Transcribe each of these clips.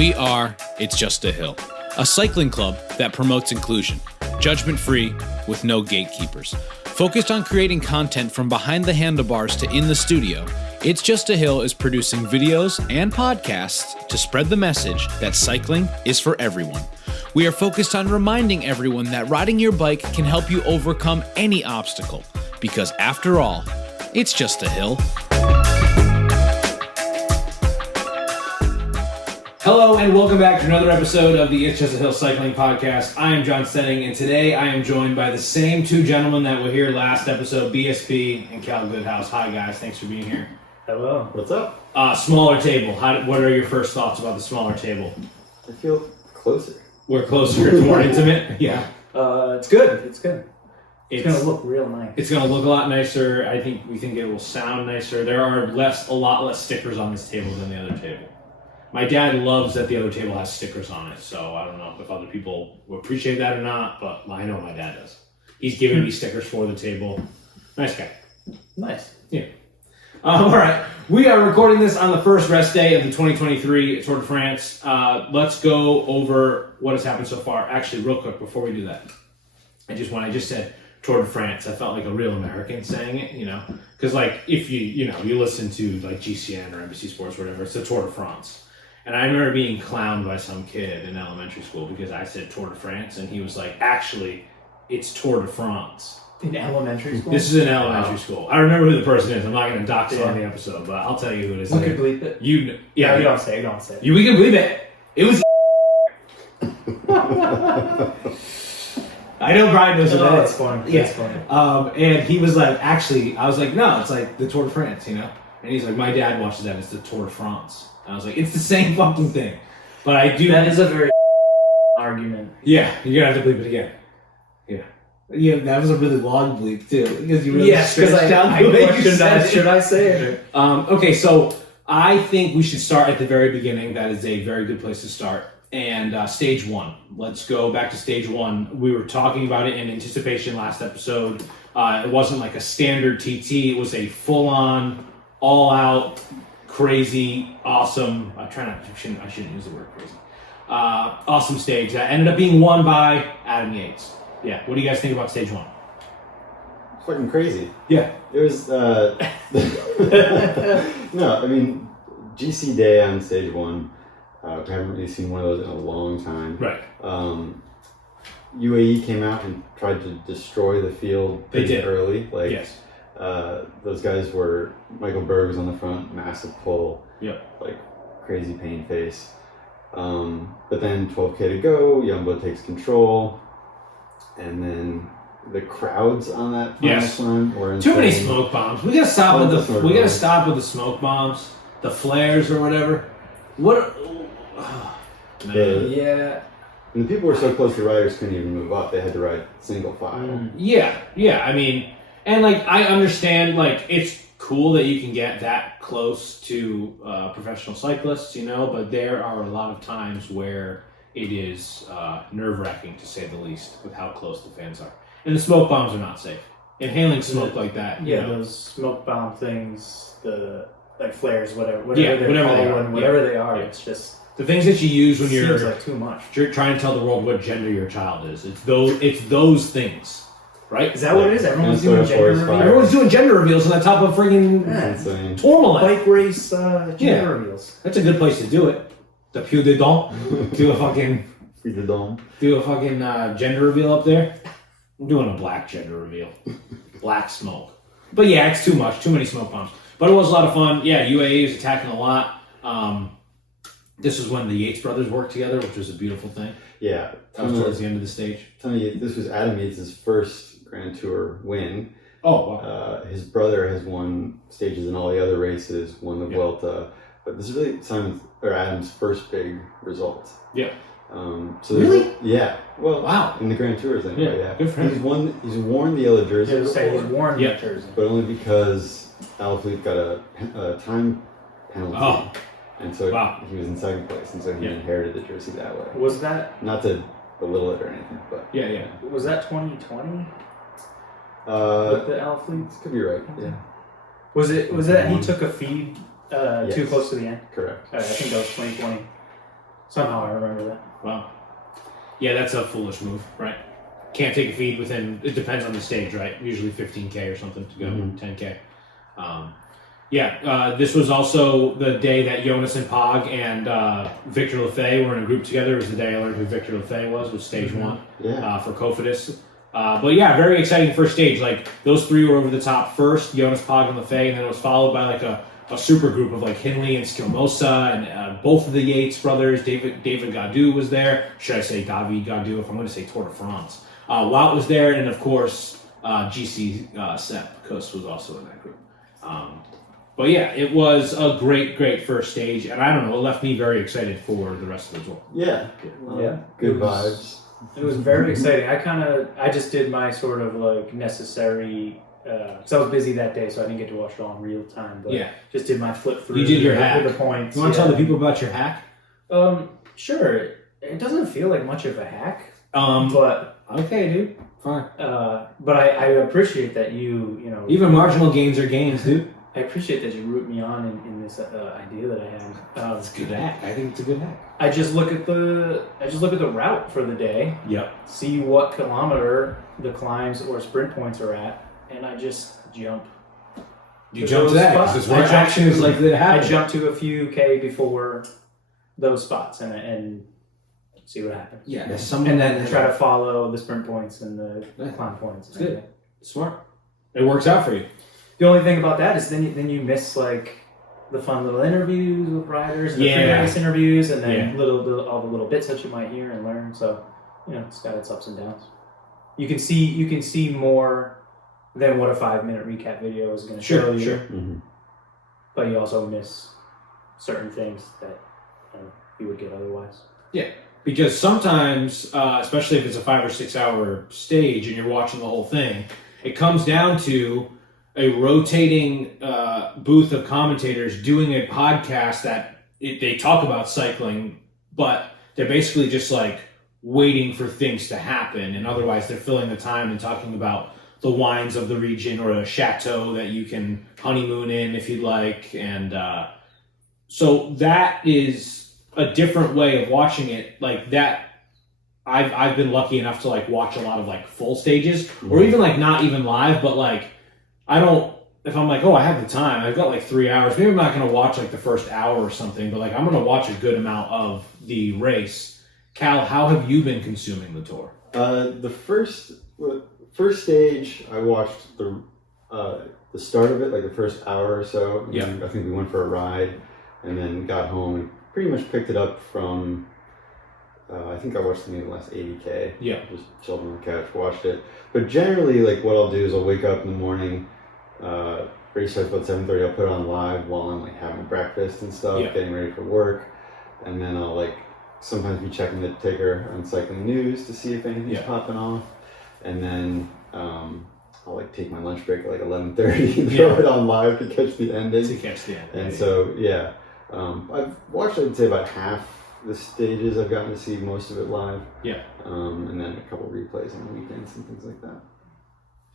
We are It's Just a Hill, a cycling club that promotes inclusion, judgment-free, with no gatekeepers. Focused on creating content from behind the handlebars to in the studio, It's Just a Hill is producing videos and podcasts to spread the message that cycling is for everyone. We are focused on reminding everyone that riding your bike can help you overcome any obstacle, because after all, it's just a hill. Hello and welcome back to another episode of the It's Just a Hill Cycling Podcast. I am John Stenning, and today I am joined by the same two gentlemen that were here last episode, BSP and Cal Goodhouse. Hi guys, thanks for being here. Hello. What's up? Smaller table. What are your first thoughts about the smaller table? I feel closer. We're closer. It's more intimate. Yeah. It's good. It's good. It's going to look real nice. It's going to look a lot nicer. We think it will sound nicer. There are a lot less stickers on this table than the other table. My dad loves that the other table has stickers on it, so I don't know if other people will appreciate that or not, but I know my dad does. He's giving me stickers for the table. Nice guy. Nice. Yeah. All right. We are recording this on the first rest day of the 2023 Tour de France. Let's go over what has happened so far. Actually, real quick, before we do that, when I just said Tour de France, I felt like a real American saying it, because like if you listen to like GCN or NBC Sports or whatever, it's the Tour de France. And I remember being clowned by some kid in elementary school because I said Tour de France, and he was like, actually, it's Tour de France. In elementary school? This is in elementary school. I remember who the person is. I'm not going to dox it on the episode, but I'll tell you who it is. We could bleep it. You don't say it. We can bleep it. It was... I know Brian knows about it. That's funny. Yeah. That's funny. And he was like, actually, I was like, no, it's like the Tour de France, And he's like, my dad watches that. It's the Tour de France. And I was like, it's the same fucking thing. But I do... That is a very argument. Yeah, you're going to have to bleep it again. Yeah. Yeah, that was a really long bleep, too. Because you really stretched down the way you said it. Should I say it? Okay, so I think we should start at the very beginning. That is a very good place to start. And stage one. Let's go back to stage one. We were talking about it in anticipation last episode. It wasn't like a standard TT. It was a full-on, all-out, crazy, awesome. I shouldn't use the word crazy. Awesome stage that ended up being won by Adam Yates. Yeah. What do you guys think about stage one? Fucking crazy. Yeah. It was. No, I mean, GC Day on stage one. We haven't really seen one of those in a long time. Right. UAE came out and tried to destroy the field pretty early. Yes. Those guys were, Michael Berg was on the front, massive pull. Yep. Like crazy pain face. But then 12K to go, Youngblood takes control. And then the crowds on that final climb were insane. Too many smoke bombs. We gotta stop with the smoke bombs, the flares or whatever. Yeah. And the people were so close, the riders couldn't even move up. They had to ride single file. Yeah. I mean, and like I understand, like it's cool that you can get that close to professional cyclists, but there are a lot of times where it is nerve-wracking, to say the least, with how close the fans are. And the smoke bombs are not safe. Inhaling smoke like that. Those smoke bomb things, the like flares, whatever they are. Yeah. It's just the things that you use when you're seems like too much. You're trying to tell the world what gender your child is. It's those things, right? Is that what it is? Everyone's doing gender reveals. Everyone's doing gender reveals on the top of friggin' Tourmalet. Bike race gender reveals. That's a good place to do it. The Puy de Dôme. Do a fucking gender reveal up there. I'm doing a black gender reveal. Black smoke. But yeah, it's too much. Too many smoke bombs. But it was a lot of fun. Yeah, UAE is attacking a lot. This was when the Yates brothers worked together, which was a beautiful thing. Yeah. That was towards the end of the stage. This was Adam Yates' first Grand Tour win. Oh, wow. His brother has won stages in all the other races, won the Vuelta. But this is really Adam's first big result. Yeah. Really? Yeah. Well, wow. In the Grand Tours anyway, yeah. Good for him. He's worn the yellow jersey. He's worn the jersey. But only because Alaphilippe got a time penalty. Oh. And so he was in second place, and so he inherited the jersey that way. Was that... Not to belittle it or anything, but... Yeah. Was that 2020? With the Alaphilippe? Could be right, yeah. Was that he took a feed too close to the end? Correct. I think that was 2020. Somehow I remember that. Wow. Yeah, that's a foolish move, right? Can't take a feed within, it depends on the stage, right? Usually 15K or something to go 10K. This was also the day that Jonas and Pog and Victor Lefay were in a group together. It was the day I learned who Victor Lefay was stage one for Cofidis. But yeah, very exciting first stage. Like, those three were over the top first, Jonas, Pog, and Lefay, and then it was followed by like a super group of like Hinley and Skilmosa and both of the Yates brothers. David Gaudu was there. Should I say David Gaudu if I'm going to say Tour de France? Wout was there, and of course GC Sepp Kuss was also in that group. But yeah, it was a great first stage, and I don't know, it left me very excited for the rest of the tour. Yeah. Good vibes. It was very exciting. I just did my sort of like necessary, because I was busy that day, so I didn't get to watch it all in real time. But just did my flip through. You did your hack. The points. You want to tell the people about your hack? Sure. It doesn't feel like much of a hack. But okay, dude. Fine. But I appreciate that you know. Even marginal gains are gains, dude. I appreciate that you root me on in this idea that I have. It's a good hack. I think it's a good hack. I just look at the route for the day. Yep. See what kilometer the climbs or sprint points are at, and I just jump. You jump to that because it's where action is likely to happen. I jump to a few K before those spots and see what happens. Yeah. And then try to follow the sprint points and the climb points. It's good. Smart. It works out for you. The only thing about that is then you miss like the fun little interviews with riders and the pre-race interviews, and then all the little bits that you might hear and learn. So it's got its ups and downs. You can see more than what a 5-minute recap video is going to show you. Sure. Mm-hmm. But you also miss certain things that you would get otherwise. Yeah. Because sometimes, especially if it's a 5 or 6 hour stage and you're watching the whole thing, it comes down to a rotating booth of commentators doing a podcast that they talk about cycling, but they're basically just like waiting for things to happen, and otherwise they're filling the time and talking about the wines of the region or a chateau that you can honeymoon in if you'd like. And so that is a different way of watching it. Like that, I've been lucky enough to like watch a lot of like full stages, or even like not even live, but like if I'm like, oh, I have the time, I've got like 3 hours, maybe I'm not going to watch like the first hour or something, but like I'm going to watch a good amount of the race. Cal, how have you been consuming the tour? The first stage, I watched the start of it, like the first hour or so. And I think we went for a ride and then got home and pretty much picked it up from, I think I watched the last 80K. Yeah. Just chilled on the couch, watched it. But generally, like what I'll do is I'll wake up in the morning, race starts about 7:30, I'll put it on live while I'm like having breakfast and stuff, getting ready for work. And then I'll like sometimes be checking the ticker on Cycling News to see if anything's popping off. And then I'll like take my lunch break at like 11:30 and throw it on live to catch the ending. And so, I've watched, I'd say, about half the stages. I've gotten to see most of it live. Yeah. And then a couple replays on the weekends and things like that.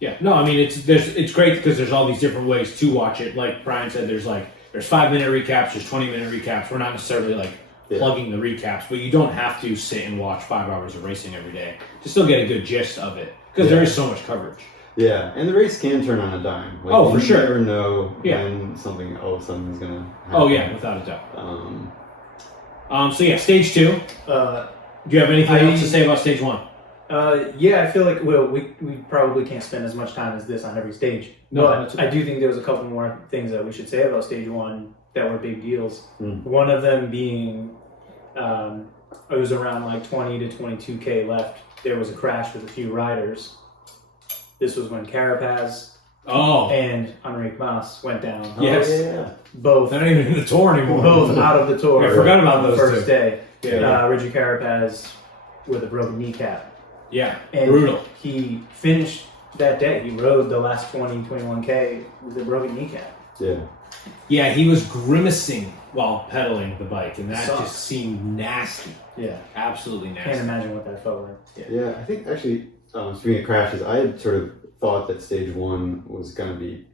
Yeah. No, I mean, it's great because there's all these different ways to watch it. Like Brian said, there's 5-minute recaps, there's 20-minute recaps. We're not necessarily like plugging the recaps, but you don't have to sit and watch 5 hours of racing every day to still get a good gist of it because there is so much coverage. Yeah, and the race can turn on a dime. Like, for sure. You never know when something all of a sudden is going to happen. Oh, yeah, without a doubt. Stage 2. Do you have anything else to say about stage 1? I feel like we probably can't spend as much time as this on every stage. No, but I do think there was a couple more things that we should say about stage 1 that were big deals. One of them being, it was around like 20 to 22K left. There was a crash with a few riders. This was when Carapaz and Enrique Mas went down. Yes. Both. They're not even in the tour anymore. Both out of the tour. I forgot about those the first two. day. Richie Carapaz with a broken kneecap. Yeah, and brutal. He finished that day. He rode the last 21K with a broken kneecap. Yeah. Yeah, he was grimacing while pedaling the bike, and that just seemed nasty. Yeah, absolutely nasty. Can't imagine what that felt like. Yeah, I think actually, speaking of crashes, I had sort of thought that stage 1 was going to be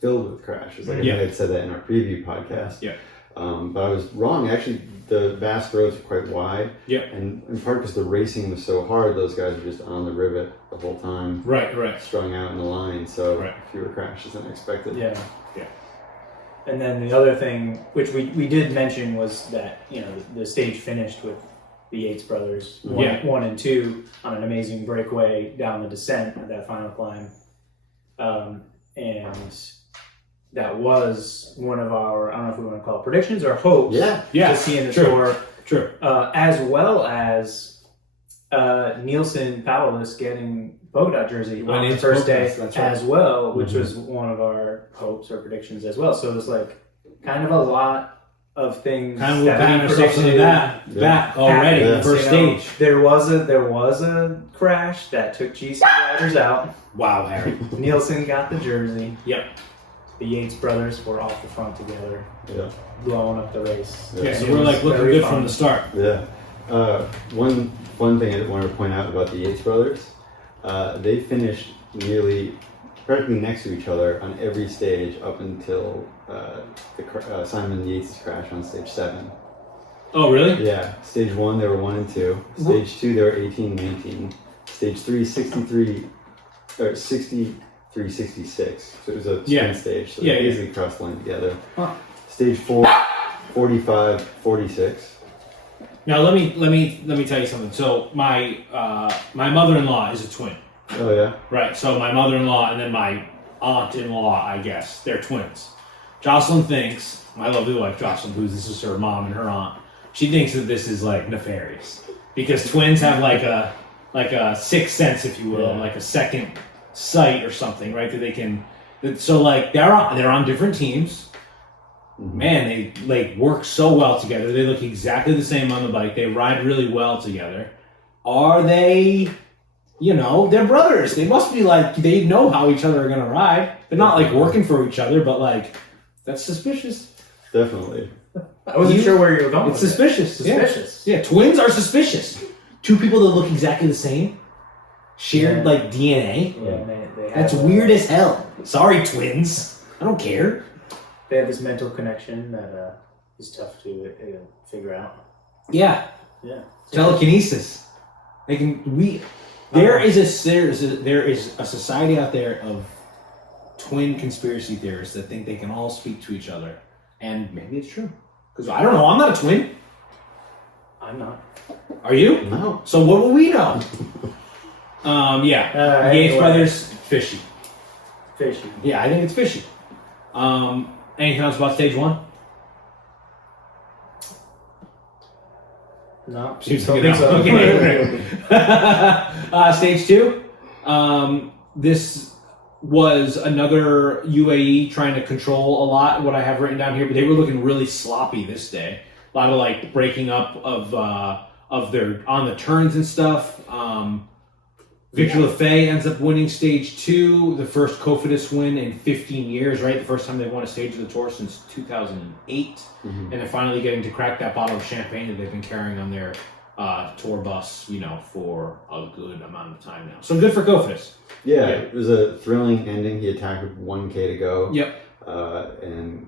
filled with crashes. Like I had said that in our preview podcast. Yeah. But I was wrong. Actually, the Basque roads are quite wide. Yep. And in part because the racing was so hard, those guys were just on the rivet the whole time. Right. Strung out in the line, so Right. fewer crashes than expected. Yeah. Yeah. And then the other thing, which we did mention, was that the stage finished with the Yates brothers, one and two, on an amazing breakaway down the descent of that final climb, and that was one of our, I don't know if we want to call it predictions or hopes. To see in the tour. True. As well as Nielsen Powerless getting polka dot jersey on the first day as well, which was one of our hopes or predictions as well. So it was like kind of a lot of things. Kind of patting ourselves into that already. Yeah. The first stage. There was a crash that took GC riders out. Wow, Harry. Nielsen got the jersey. Yep. The Yates brothers were off the front together, blowing up the race. Yeah, so we're like looking good from the start. Yeah. One fun thing I wanted to point out about the Yates brothers, they finished practically next to each other on every stage up until Simon Yates' crash on stage 7. Oh, really? Yeah. Stage 1, they were 1 and 2. Stage 2, they were 18, 19. Stage 3, 63, 66. So it was a sprint stage. So they basically crossed the line together. Huh. Stage 4, 45, 46. Now let me tell you something. So my mother-in-law is a twin. Oh yeah. Right. So my mother-in-law and then my aunt-in-law, I guess, they're twins. Jocelyn thinks, my lovely wife Jocelyn, this is her mom and her aunt, she thinks that this is like nefarious because twins have like a sixth sense, if you will, like a second sight or something, right? That they can. So like they're on different teams. Man, they like work so well together. They look exactly the same on the bike. They ride really well together. Are they? They're brothers. They must be like they know how each other are gonna ride. They're not like working for each other, but like that's suspicious. Definitely. I wasn't sure where you were going. It's suspicious. Suspicious. Yeah, twins are suspicious. Two people that look exactly the same, shared like DNA. Yeah, they have, That's weird as hell. Sorry, twins. I don't care. They have this mental connection that is tough to figure out. Yeah. Yeah. Telekinesis. They can. There is a society out there of twin conspiracy theorists that think they can all speak to each other, and maybe it's true. Because I don't know. I'm not a twin. I'm not. Are you? No. So what will we know? Yates brothers, fishy. Fishy. Yeah, I think it's fishy. Anything else about stage 1? No. Seems to be so. Okay. Stage 2. This was another UAE trying to control a lot of what I have written down here, but they were looking really sloppy this day. A lot of like breaking up of their on the turns and stuff. Victor Lefay ends up winning stage 2, the first Cofidis win in 15 years, right? The first time they've won a stage of the tour since 2008. And they're finally getting to crack that bottle of champagne that they've been carrying on their tour bus, for a good amount of time now. So good for Cofidis. Yeah, it was a thrilling ending. He attacked with 1K to go. Yep. And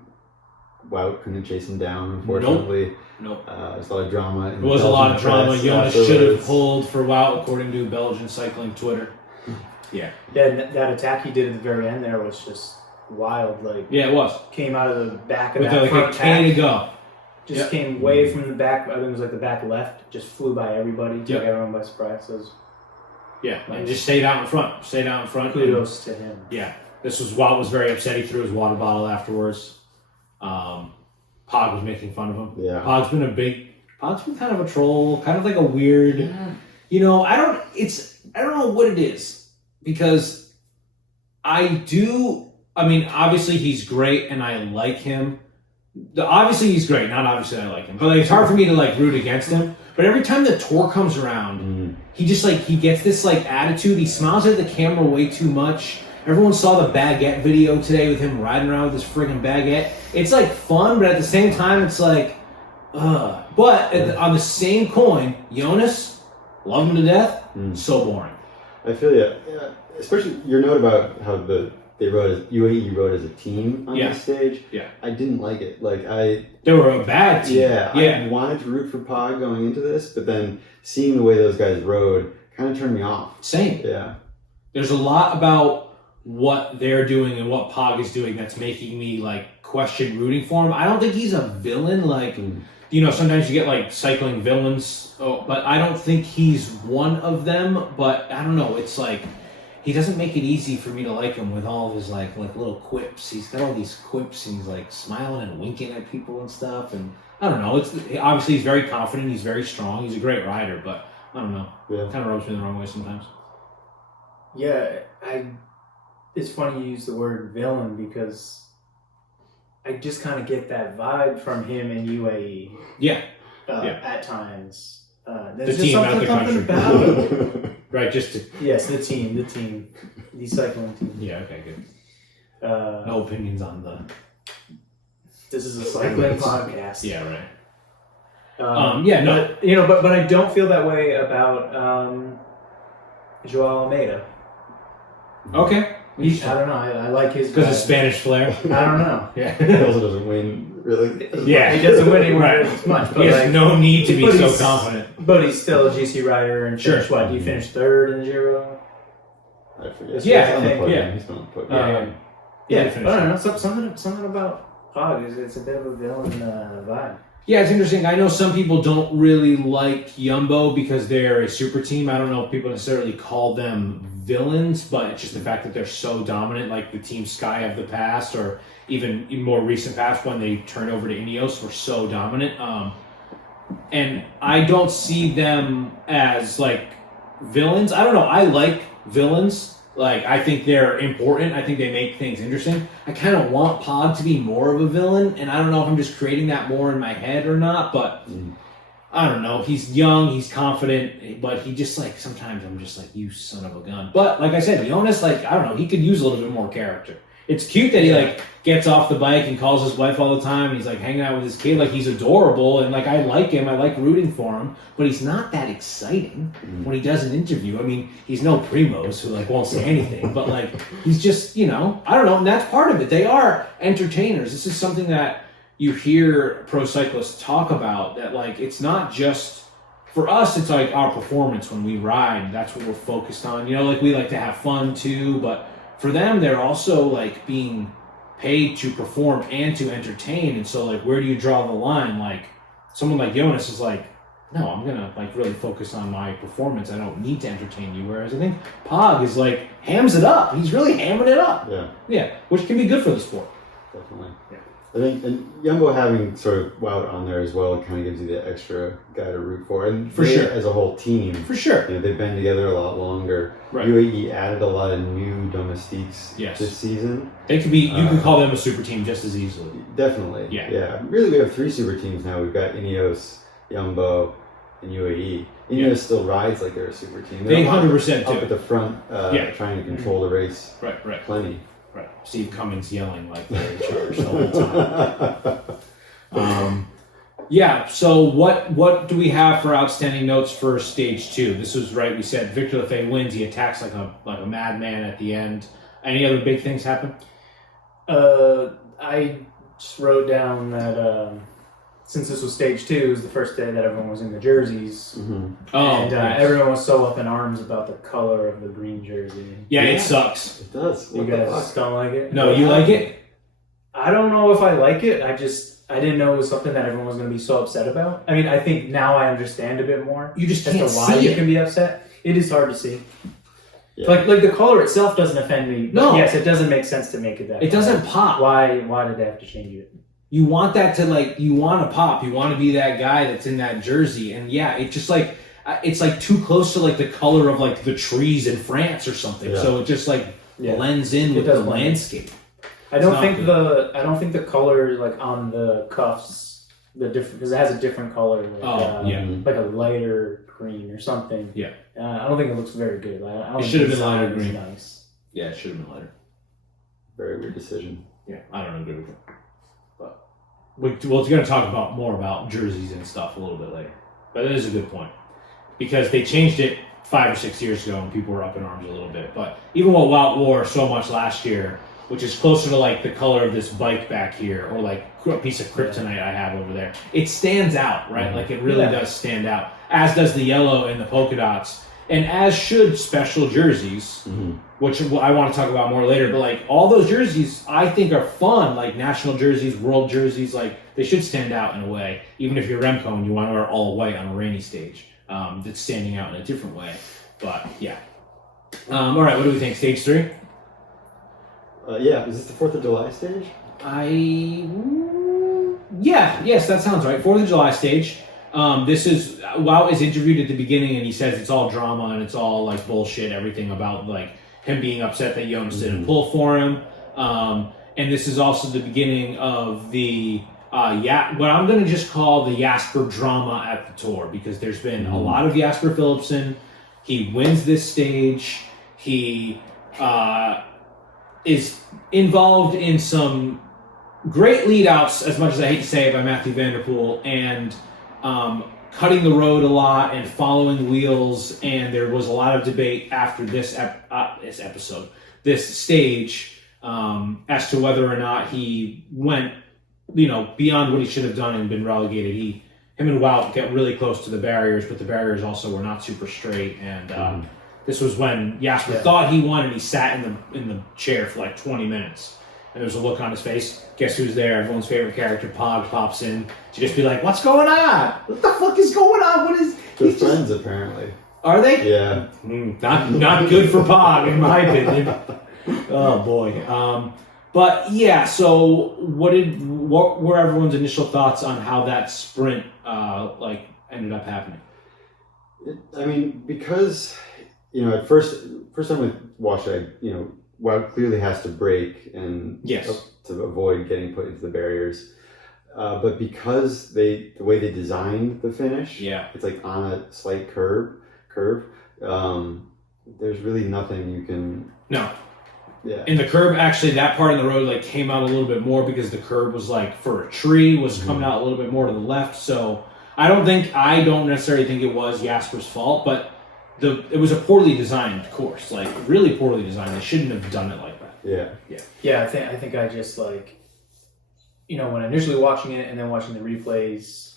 Wout couldn't chase him down, unfortunately. Nope. There's a lot of drama. There was a lot of drama. Jonas should have pulled for Wout, according to Belgian cycling Twitter. Yeah. Yeah, and that attack he did at the very end there was just wild. Like, yeah, it was. Came out of the back of with that like front a K to go. Just came way from the back. I think it was like the back left. Just flew by everybody. Took everyone by surprise. So and just stayed out in front. Kudos to him. Yeah. Wout was very upset. He threw his water bottle afterwards. Pog was making fun of him. Yeah. Pog's been kind of a troll, kind of like a weird, I don't know what it is, because obviously he's great and I like him. Obviously he's great, not obviously I like him, but it's hard for me to root against him. But every time the tour comes around, he just he gets this attitude. He smiles at the camera way too much. Everyone saw the baguette video today with him riding around with this friggin' baguette. It's fun, but at the same time, it's But on the same coin, Jonas, love him to death, so boring. I feel yeah, especially your note about how the UAE rode as a team on Yeah. this stage. Yeah. I didn't like it. They were a bad team. Yeah, I wanted to root for Pog going into this, but then seeing the way those guys rode kind of turned me off. Same. Yeah. There's a lot about what they're doing and what Pog is doing that's making me like question rooting for him. I don't think he's a villain. Sometimes you get like cycling villains, but I don't think he's one of them. But I don't know. It's like he doesn't make it easy for me to like him with all of his like little quips. He's got all these quips and he's like smiling and winking at people and stuff. And I don't know. It's obviously he's very confident. He's very strong. He's a great rider, but I don't know. Yeah. It kind of rubs me the wrong way sometimes. Yeah, it's funny you use the word villain because I just kind of get that vibe from him in UAE. Yeah. At times. The team, not the country. About it. Right, just to... Yes, the team, the cycling team. Yeah, okay, good. No opinions on the... This is a cycling podcast. Yeah, right. But I don't feel that way about Joao Almeida. Okay. I don't know. I like his because of Spanish flair. I don't know. Yeah. He also doesn't win really. Yeah, he doesn't win anywhere as much. But he has no need to be so confident. But he's still a GC rider and finished what? You finished third in the Giro. I forget. Yeah, He's on the podium. yeah. He's on the podium. But I don't know. Something about Pog is it's a bit of a villain vibe. Yeah, it's interesting. I know some people don't really like Jumbo because they're a super team. I don't know if people necessarily call them villains, but it's just the fact that they're so dominant, like the Team Sky of the past, or even in more recent past when they turned over to Ineos, were so dominant. And I don't see them as like villains. I don't know. I like villains. Like, I think they're important. I think they make things interesting. I kind of want Pog to be more of a villain, and I don't know if I'm just creating that more in my head or not, but I don't know. He's young, he's confident, but he just, like, sometimes I'm just like, you son of a gun. But, like I said, Jonas, like, I don't know, he could use a little bit more character. It's cute that he, like, gets off the bike and calls his wife all the time, and he's, like, hanging out with his kid. Like, he's adorable, and, like, I like him. I like rooting for him. But he's not that exciting when he does an interview. I mean, he's no Primos who, like, won't say anything. But, like, he's just, I don't know. And that's part of it. They are entertainers. This is something that you hear pro cyclists talk about, that, like, it's not just... For us, it's, like, our performance when we ride. That's what we're focused on. Like, we like to have fun, too, but... For them, they're also, like, being paid to perform and to entertain. And so, like, where do you draw the line? Like, someone like Jonas is like, no, I'm going to, like, really focus on my performance. I don't need to entertain you. Whereas I think Pog is, like, hams it up. He's really hamming it up. Yeah. Yeah, which can be good for the sport. Definitely. Yeah. I think, and Jumbo having sort of Wout on there as well, it kind of gives you the extra guy to root for. And for sure, as a whole team. For sure. They've been together a lot longer. Right. UAE added a lot of new domestiques this season. They could be, you could call them a super team just as easily. Definitely. Yeah. Really, we have 3 super teams now. We've got Ineos, Jumbo, and UAE. Ineos still rides like they're a super team. They 100% do. Up at the front, trying to control the race. Right. Plenty. Right. Steve Cummings yelling like they're in charge the whole time. So what do we have for outstanding notes for stage 2? This was right. We said Victor Lefebvre wins. He attacks like a madman at the end. Any other big things happen? I just wrote down that since this was stage 2, it was the first day that everyone was in the jerseys. Mm-hmm. And everyone was so up in arms about the color of the green jersey. Yeah, it sucks. It does. You guys don't like it? No, you like it? I don't know if I like it. I didn't know it was something that everyone was going to be so upset about. I mean, I think now I understand a bit more. You just can't as to why see you it. can be upset. It is hard to see. Yeah. Like the color itself doesn't offend me. No. Yes, it doesn't make sense to make it that. It doesn't pop. Why did they have to change it? You want that to you want to pop. You want to be that guy that's in that jersey. And yeah, it's just like, it's like too close to like the color of like the trees in France or something. Yeah. So it just like blends in with the landscape. I don't think the color like on the cuffs, the different, because it has a different color. Like, like a lighter green or something. Yeah. I don't think it looks very good. I don't It should have think been lighter the design is green. Nice. Yeah, it should have been lighter. Very weird decision. Yeah, I don't agree with it. But we're going to talk more about jerseys and stuff a little bit later. But it is a good point. Because they changed it 5 or 6 years ago and people were up in arms a little bit. But even what Wout wore so much last year, which is closer to like the color of this bike back here, or like a piece of kryptonite I have over there. It stands out, right? Like it really does stand out, as does the yellow and the polka dots, and as should special jerseys, which I want to talk about more later. But like all those jerseys, I think are fun, like national jerseys, world jerseys. Like they should stand out in a way, even if you're Remco and you want to wear all white on a rainy stage. That's standing out in a different way. But yeah. All right, what do we think? Stage 3? Yeah, is this the 4th of July stage? Yes, that sounds right. 4th of July stage. This is, Wout is interviewed at the beginning and he says it's all drama and it's all like bullshit, everything about like him being upset that Jonas didn't pull for him. And this is also the beginning of the, what I'm going to just call the Jasper drama at the Tour, because there's been a lot of Jasper Philipsen. He wins this stage. He is involved in some great lead-outs, as much as I hate to say it, by Matthew Van Der Poel, and cutting the road a lot and following wheels. And there was a lot of debate after this stage, as to whether or not he went, beyond what he should have done and been relegated. Him and Wout get really close to the barriers, but the barriers also were not super straight. And this was when Jasper thought he won, and he sat in the chair for like 20 minutes. And there was a look on his face. Guess who's there? Everyone's favorite character, Pog, pops in to just be like, "What's going on? What the fuck is going on? What is?" They're friends, apparently. Are they? Yeah. Not good for Pog, in my opinion. Oh boy. But yeah, so what were everyone's initial thoughts on how that sprint ended up happening? I mean, because at first time we watched it, Wout clearly has to brake and to avoid getting put into the barriers. But because the way they designed the finish, it's like on a slight curve. There's really nothing you can. No. Yeah. And the curb, actually, that part of the road like came out a little bit more because the curb was like for a tree was coming out a little bit more to the left. So I don't necessarily think it was Jasper's fault, but it was a poorly designed course, like really poorly designed. They shouldn't have done it like that. Yeah. I think I just like, when initially watching it and then watching the replays,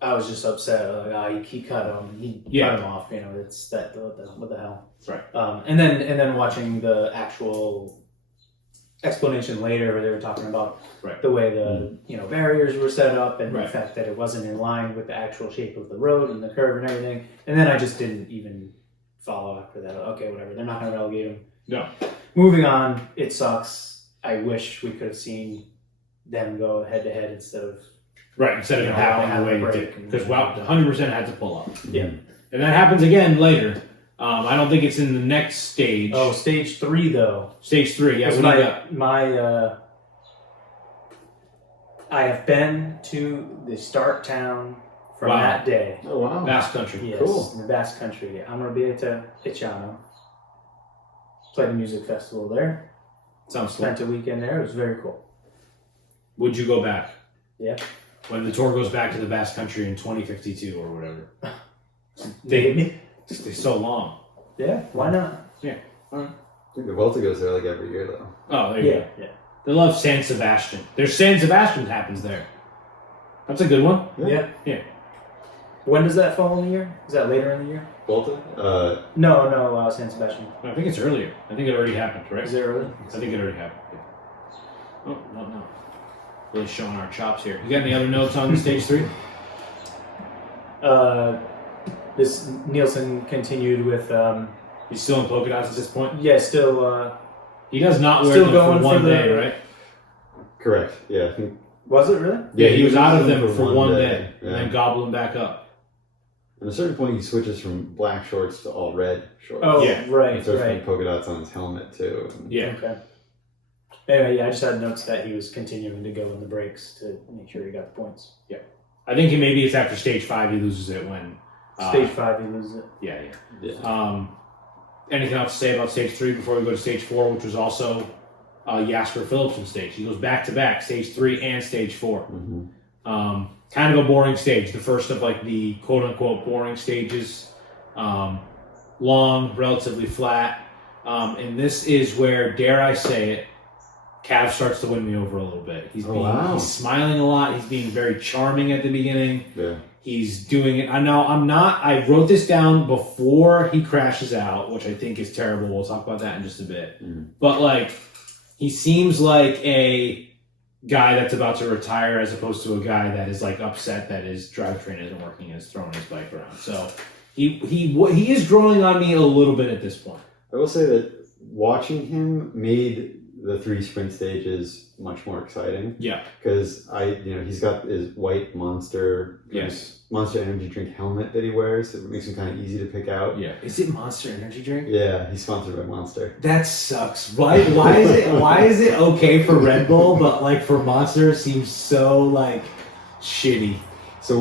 I was just upset. Like, he cut him. He cut him off. It's that. What the hell? Right. And then watching the actual explanation later, where they were talking about the way the barriers were set up and the fact that it wasn't in line with the actual shape of the road and the curve and everything. And then I just didn't even follow after that. Okay, whatever. They're not going to relegate him. No. Moving on. It sucks. I wish we could have seen them go head to head instead of. Right, instead of it happening the way it did. Because Wout 100% had to pull up. Yeah. And that happens again later. I don't think it's in the next stage. Oh, stage 3, though. Stage 3, yeah. I have been to the start town from that day. Oh, wow. Basque Country. Yes, cool. in the Basque Country. Amorbieta Echano. Played a music festival there. Sounds cool. Spent a weekend there. It was very cool. Would you go back? Yeah. When the tour goes back to the Basque Country in 2052 or whatever. Maybe. They're so long. Yeah, why not? Yeah. All right. I think the Vuelta goes there like every year, though. Oh, there you go. Yeah. They love San Sebastian. There's San Sebastian happens there. That's a good one. Yeah. When does that fall in the year? Is that later in the year? Vuelta? No, San Sebastian. I think it's earlier. I think it already happened, right? Is it early? I think it already happened. Yeah. Oh, no. Really showing our chops here. You got any other notes on the stage 3? This Nielsen continued with. He's still in polka dots at this point? Yeah, still. He does not wear still them going for one for day, right? Correct. Yeah, I think. Was it really? Yeah, he was out of them for one day. day and then gobbled them back up. At a certain point, he switches from black shorts to all red shorts. Oh, yeah. Right. And starts putting polka dots on his helmet, too. Yeah. Okay. Anyway, I just had notes that he was continuing to go in the breaks to make sure he got the points. Yeah. I think maybe it's after stage 5 he loses it when... Stage 5 he loses it. Yeah. Anything else to say about stage 3 before we go to stage 4, which was also Jasper Philipsen stage? He goes back to back, stage 3 and stage 4. Mm-hmm. Kind of a boring stage. The first of like the quote-unquote boring stages. Long, relatively flat. And this is where, dare I say it, Cav starts to win me over a little bit. He's smiling a lot. He's being very charming at the beginning. Yeah. He's doing it. I wrote this down before he crashes out, which I think is terrible. We'll talk about that in just a bit. But like, he seems like a guy that's about to retire as opposed to a guy that is like upset that his drivetrain isn't working and is throwing his bike around. So he is growing on me a little bit at this point. I will say that watching him made the 3 sprint stages much more exciting. Yeah. Because he's got his white Monster energy drink helmet that he wears. So it makes him kind of easy to pick out. Yeah. Is it Monster energy drink? Yeah, he's sponsored by Monster. That sucks. Why is it okay for Red Bull, but like for Monster it seems so like shitty? So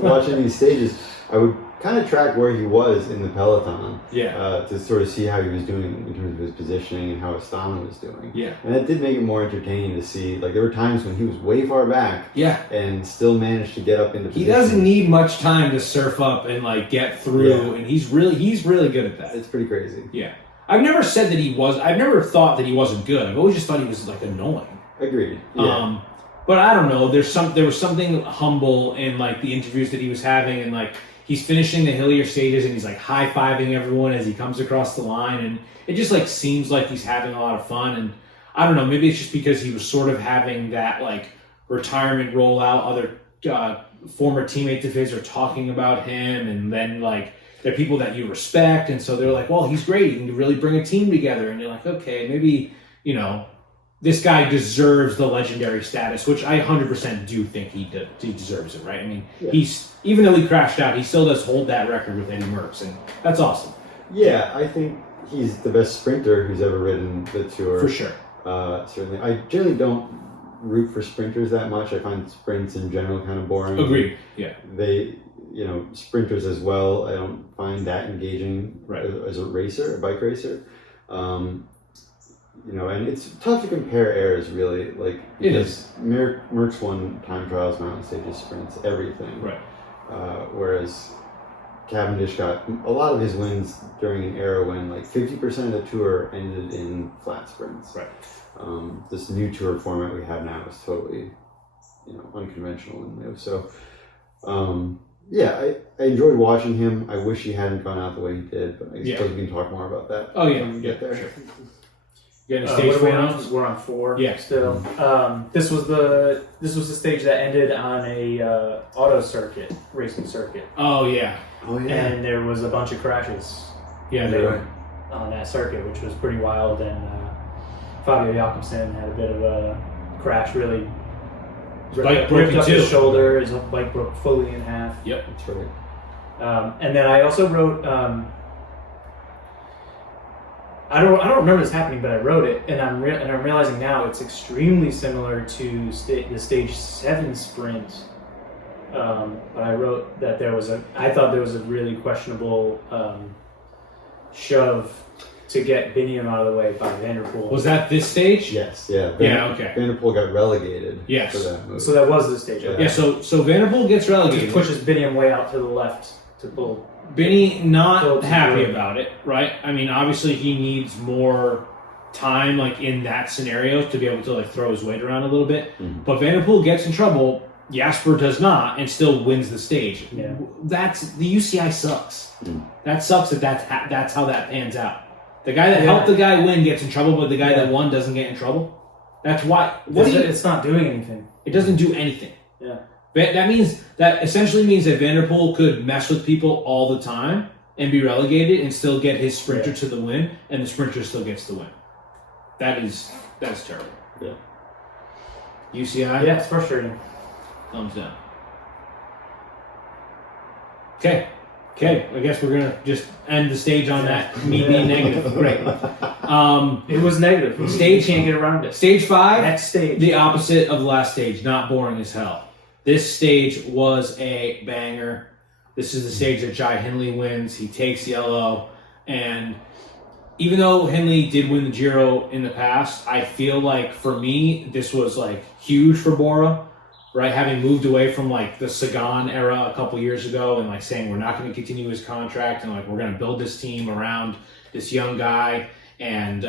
watching these stages, I would kind of track where he was in the peloton. Yeah. To sort of see how he was doing in terms of his positioning and how Astana was doing. Yeah. And it did make it more entertaining to see. Like there were times when he was way far back. Yeah. And still managed to get up into position. He doesn't need much time to surf up and like get through, and he's really good at that. It's pretty crazy. Yeah. I've never thought that he wasn't good. I've always just thought he was like annoying. Agreed. Yeah. But I don't know. There was something humble in like the interviews that he was having, and like he's finishing the hillier stages and he's like high-fiving everyone as he comes across the line, and it just like seems like he's having a lot of fun. And I don't know, maybe it's just because he was sort of having that like retirement rollout. Other former teammates of his are talking about him, and then like they're people that you respect, and so they're like, well, he's great, he can really bring a team together, and you're like, okay, maybe this guy deserves the legendary status, which I 100% do think he deserves it, right? I mean, even though he crashed out, he still does hold that record with Eddie Merckx, and that's awesome. Yeah, I think he's the best sprinter who's ever ridden the Tour. For sure. Certainly. I generally don't root for sprinters that much. I find sprints in general kind of boring. Agreed, yeah. They, sprinters as well, I don't find that engaging as a bike racer. And it's tough to compare eras, really. Like, because Merckx won time trials, mountain stages, sprints, everything. Right. Whereas Cavendish got a lot of his wins during an era when like 50% of the Tour ended in flat sprints. Right. This new Tour format we have now is totally, unconventional and new. So, I enjoyed watching him. I wish he hadn't gone out the way he did, but I suppose we can talk more about that. Oh yeah, when we get there. Sure. You got any stage 4? We're on 4. Yeah. Still. This was the stage that ended on a racing circuit. Oh yeah. Oh yeah. And there was a bunch of crashes. Yeah, on that circuit, which was pretty wild. And Fabio Jakobsen had a bit of a crash. Really ripped up his shoulder. His bike broke fully in half. Yep, that's right. And then I also wrote. I don't remember this happening, but I wrote it, and I'm realizing now it's extremely similar to the stage 7 sprint. But I wrote that I thought there was a really questionable shove to get Biniam out of the way by Vanderpool. Was that this stage? Yes. Yeah. Okay. Vanderpool got relegated. Yes. For that move. So that was the stage. Yeah. So Vanderpool gets relegated. Just pushes Biniam way out to the left to pull. Benny not happy about it, right? I mean, obviously he needs more time, like in that scenario, to be able to like throw his weight around a little bit. Mm-hmm. But Vanderpool gets in trouble. Jasper does not, and still wins the stage. Yeah. That's the UCI sucks. Mm. That sucks. That's how that pans out. The guy that helped the guy win gets in trouble, but the guy that won doesn't get in trouble. That's why. It's not doing anything. It doesn't do anything. Yeah. That essentially means that Vanderpool could mess with people all the time and be relegated and still get his sprinter to the win, and the sprinter still gets the win. That's terrible. Yeah. UCI? Yeah, it's frustrating. Thumbs down. Okay. I guess we're gonna just end the stage on that. Me being negative. Great. It was negative. Stage can't get around it. Stage 5. Next stage. The opposite of the last stage. Not boring as hell. This stage was a banger. This is the stage that Jai Hindley wins. He takes yellow, and even though Hindley did win the Giro in the past, I feel like for me this was like huge for Bora. Right, having moved away from like the Sagan era a couple years ago, and like saying we're not going to continue his contract, and like we're going to build this team around this young guy, and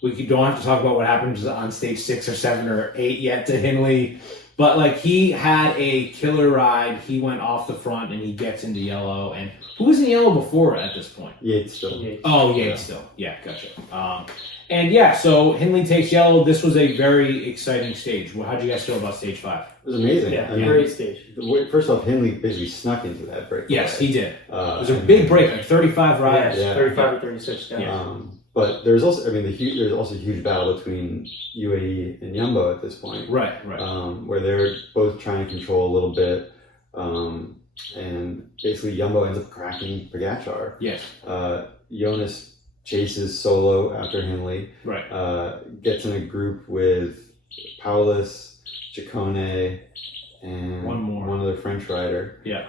don't have to talk about what happened on stage 6 or 7 or 8 yet to Hindley, but like he had a killer ride. He went off the front and he gets into yellow. And who was in yellow before at this point? Yates still. Oh, Yates still. Yeah, gotcha. And yeah, so Hindley takes yellow. This was a very exciting stage. Well, how'd you guys feel about stage 5? It was amazing. Yeah, I mean, great stage. First off, Hindley basically snuck into that break. Yes, he did. It was a big break, like 35 rides. Yeah. 35 or 36. Yeah. But there's also, I mean, there's also a huge battle between UAE and Jumbo at this point. Right. Where they're both trying to control a little bit. And basically Jumbo ends up cracking Pogačar. Yes. Jonas chases solo after Hindley. Right. Gets in a group with Paulus, Ciccone, and one other French rider. Yeah.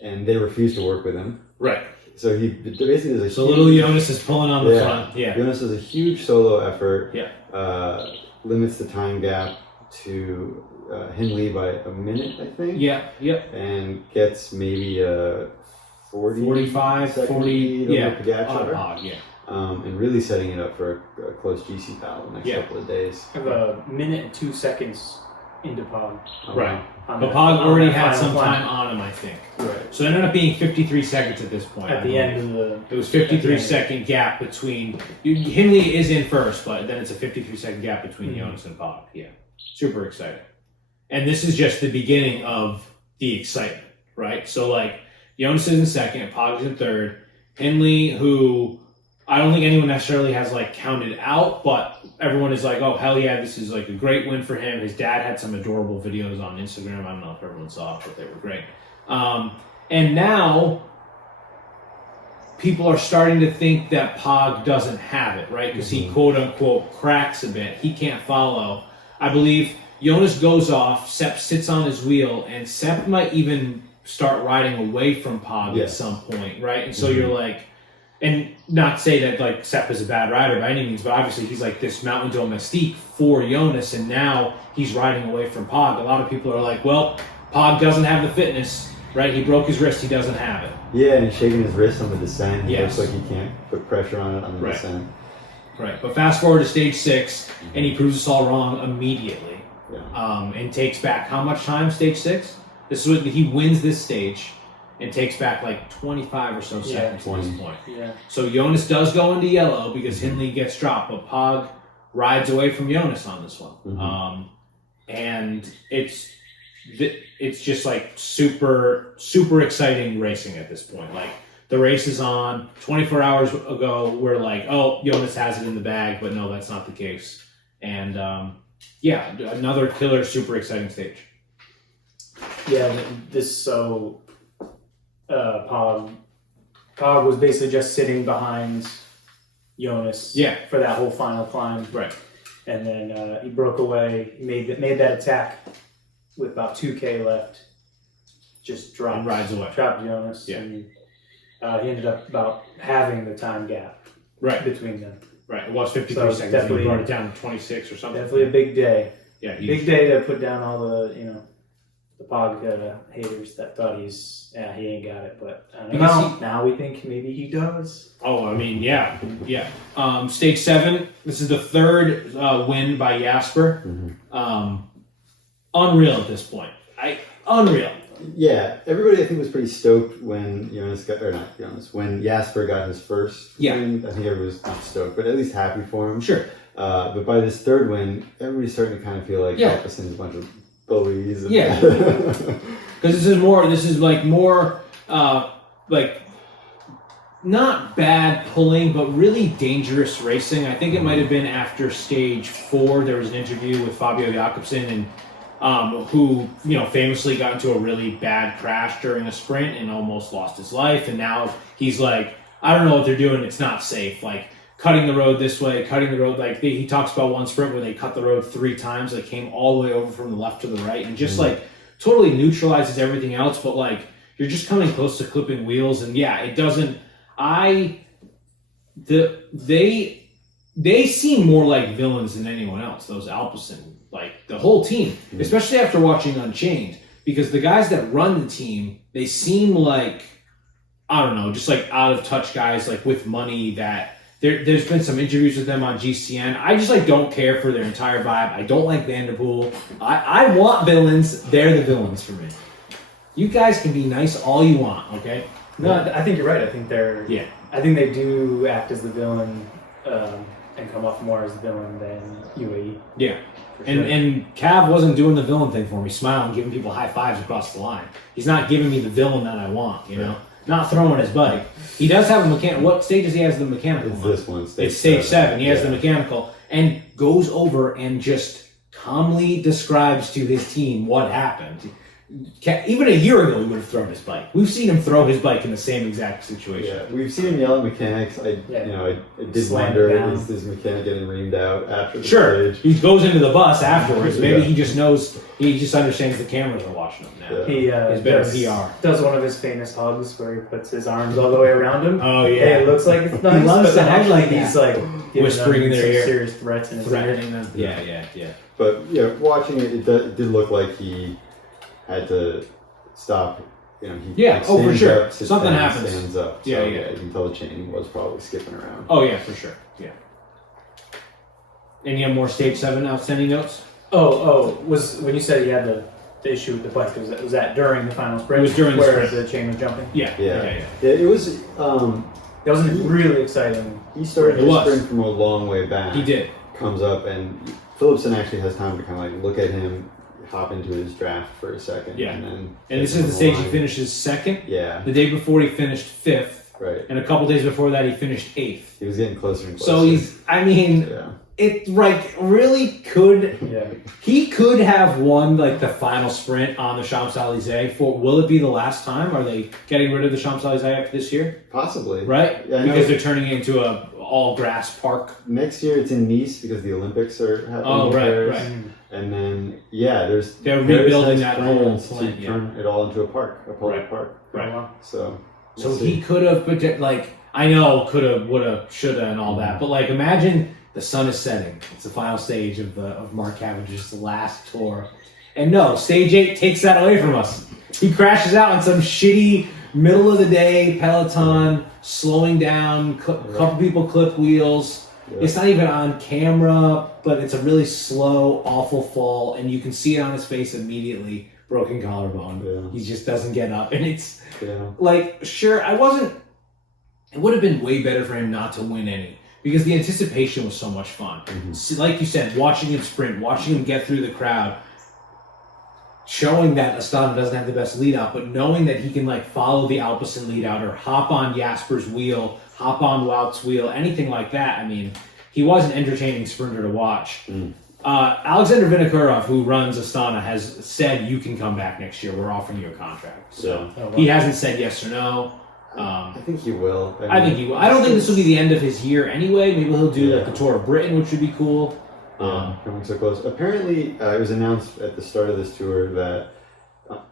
And they refuse to work with him. Right. So he basically does So little Jonas is pulling on the front. Yeah. Jonas does a huge solo effort. Yeah. Limits the time gap to Hindley by a minute, I think. Yeah. Yep. And gets maybe a 45, 40. Yeah. Pogačar. Yeah. And really setting it up for a close GC battle the next couple of days. I have a minute and 2 seconds into Pog. Right. But Pog already had some time on him, I think. Right. So it ended up being 53 seconds at this point. At the end of the... It was 53-second gap between... Hindley is in first, but then it's a 53-second gap between Jonas and Pog. Yeah. Super exciting. And this is just the beginning of the excitement, right? So, like, Jonas is in second, Pog is in third. Hindley, who I don't think anyone necessarily has, like, counted out, but everyone is like, oh, hell yeah, this is, like, a great win for him. His dad had some adorable videos on Instagram. I don't know if everyone saw it, but they were great. And now people are starting to think that Pog doesn't have it, right? Because he, quote-unquote, cracks a bit. He can't follow. I believe Jonas goes off, Sepp sits on his wheel, and Sepp might even start riding away from Pog at some point, right? And so you're like, and not say that like Sepp is a bad rider by any means, but obviously he's like this mountain domestique for Jonas, and now he's riding away from Pog. A lot of people are like, well, Pog doesn't have the fitness, right? He broke his wrist, he doesn't have it. Yeah, and he's shaking his wrist on the descent. He Yes. looks like he can't put pressure on it on the descent. Right, but fast forward to stage 6, and he proves us all wrong immediately. And takes back how much time? Stage 6. This is what he wins this stage, and takes back like 25 or so seconds at this point. Yeah. So Jonas does go into yellow because Hindley gets dropped, but Pog rides away from Jonas on this one. And it's just like super exciting racing at this point. Like the race is on. 24 hours ago, we're like, oh, Jonas has it in the bag, but no, that's not the case. And another killer, super exciting stage. Yeah, Pog was basically just sitting behind Jonas for that whole final climb. Right. And then he broke away, made that attack with about 2K left. Just dropped. And rides away. Dropped Jonas. Yeah. And he ended up about having the time gap between them. Right. It was 53 So seconds. definitely- He brought it down to 26 or something. Definitely a big day. Yeah. Big day to put down all the, the Pog haters that thought he ain't got it. But now we think maybe he does. Oh, I mean, yeah. Stage 7. This is the third win by Jasper. Unreal at this point. Unreal. Yeah, everybody I think was pretty stoked when when Jasper got his first win. I think everybody was not stoked, but at least happy for him. Sure. But by this third win, everybody's starting to kind of feel like Alpecin is a bunch of bullies. Yeah. Because this is more not bad pulling, but really dangerous racing. I think it might have been after stage 4. There was an interview with Fabio Jakobsen, and who famously got into a really bad crash during a sprint and almost lost his life. And now he's like, I don't know what they're doing. It's not safe. Like cutting the road this way, cutting the road. Like he talks about one sprint where they cut the road 3 times. They came all the way over from the left to the right, and just like totally neutralizes everything else. But like you're just coming close to clipping wheels, and it doesn't. They seem more like villains than anyone else. Those Alpecin, like the whole team, especially after watching Unchained, because the guys that run the team, they seem like, I don't know, just like out of touch guys, like with money that There's been some interviews with them on GCN. I just like don't care for their entire vibe. I don't like Vanderpool. I want villains. They're the villains for me. You guys can be nice all you want, okay? No, I think you're right. I think Yeah. I think they do act as the villain and come off more as the villain than UAE. Yeah. For sure. And Cav wasn't doing the villain thing for me, smiling, giving people high fives across the line. He's not giving me the villain that I want, you know? Not throwing his bike. He does have a mechanical. What stage does he have the mechanical? It's on? this one. It's stage 7. He has Yeah. the mechanical and goes over and just calmly describes to his team what happened. Even a year ago, he would have thrown his bike. We've seen him throw his bike in the same exact situation. Yeah, we've seen him yell at mechanics. I did Slam wonder, down. is this mechanic getting reamed out after the Sure, stage? he goes into the bus afterwards. Maybe Yeah. he just knows. He just understands the cameras are watching him now. Yeah. He He's better does, PR. does one of his famous hugs where he puts his arms all the way around him. Oh And yeah, it looks like it's nice, loves but to then hug actually like he's that. like giving Whispering them in their some ear. serious threats in his ear. threatening them. Yeah. But yeah, watching it, it did look like he had to stop. You know, he Yeah, like, oh, for stands sure. up, sits Something down, happens. Stands up. Yeah, So, yeah. You can tell the chain was probably skipping around. Oh yeah, for sure. Yeah. Any more stage 7 outstanding notes? Was when you said he had the issue with the bike, was that during the final sprint? It was during the where sprint. the chain was jumping? Yeah. Yeah, it was. That wasn't really exciting. He started It his was. sprint from a long way back. He did. Comes up and Phillipson actually has time to kind of like look at him, hop into his draft for a second. Yeah. And then. And this is the stage he finishes 2nd. Yeah. The day before he finished 5th. Right. And a couple days before that he finished 8th. He was getting closer and closer. So Yeah. it like really could. Yeah. He could have won like the final sprint on the Champs-Élysées. Will it be the last time? Are they getting rid of the Champs-Élysées after this year? Possibly. Right? Yeah, I because know. they're turning it into a all grass park. Next year it's in Nice because the Olympics are happening. Oh, in right, Paris. right. And then there's They're Paris rebuilding has that whole plans plant, to yeah. turn it all into a park, a public Right. park. Right. So So we'll he see. could have, like, I know, could have, would have, should have, and all that. But like, imagine the sun is setting. It's the final stage of Mark Cavendish's last tour, and no, stage 8 takes that away from us. He crashes out in some shitty middle of the day Peloton, slowing down. Couple people clip wheels. Yeah. It's not even on camera, but it's a really slow, awful fall, and you can see it on his face immediately. Broken collarbone. Yeah. He just doesn't get up, and it's. Yeah. Like, sure, it would have been way better for him not to win any because the anticipation was so much fun. Mm-hmm. So, like you said, watching him sprint, watching him get through the crowd, showing that Astana doesn't have the best lead out, but knowing that he can like follow the Alpecin lead out or hop on Jasper's wheel, hop on Wout's wheel, anything like that. I mean, he was an entertaining sprinter to watch. Alexander Vinokurov, who runs Astana, has said you can come back next year. We're offering you a contract. So he hasn't said yes or no. I think he will. I think he will. I don't think this will be the end of his year anyway. Maybe he'll do like the Tour of Britain, which would be cool. Coming so close. Apparently, it was announced at the start of this tour that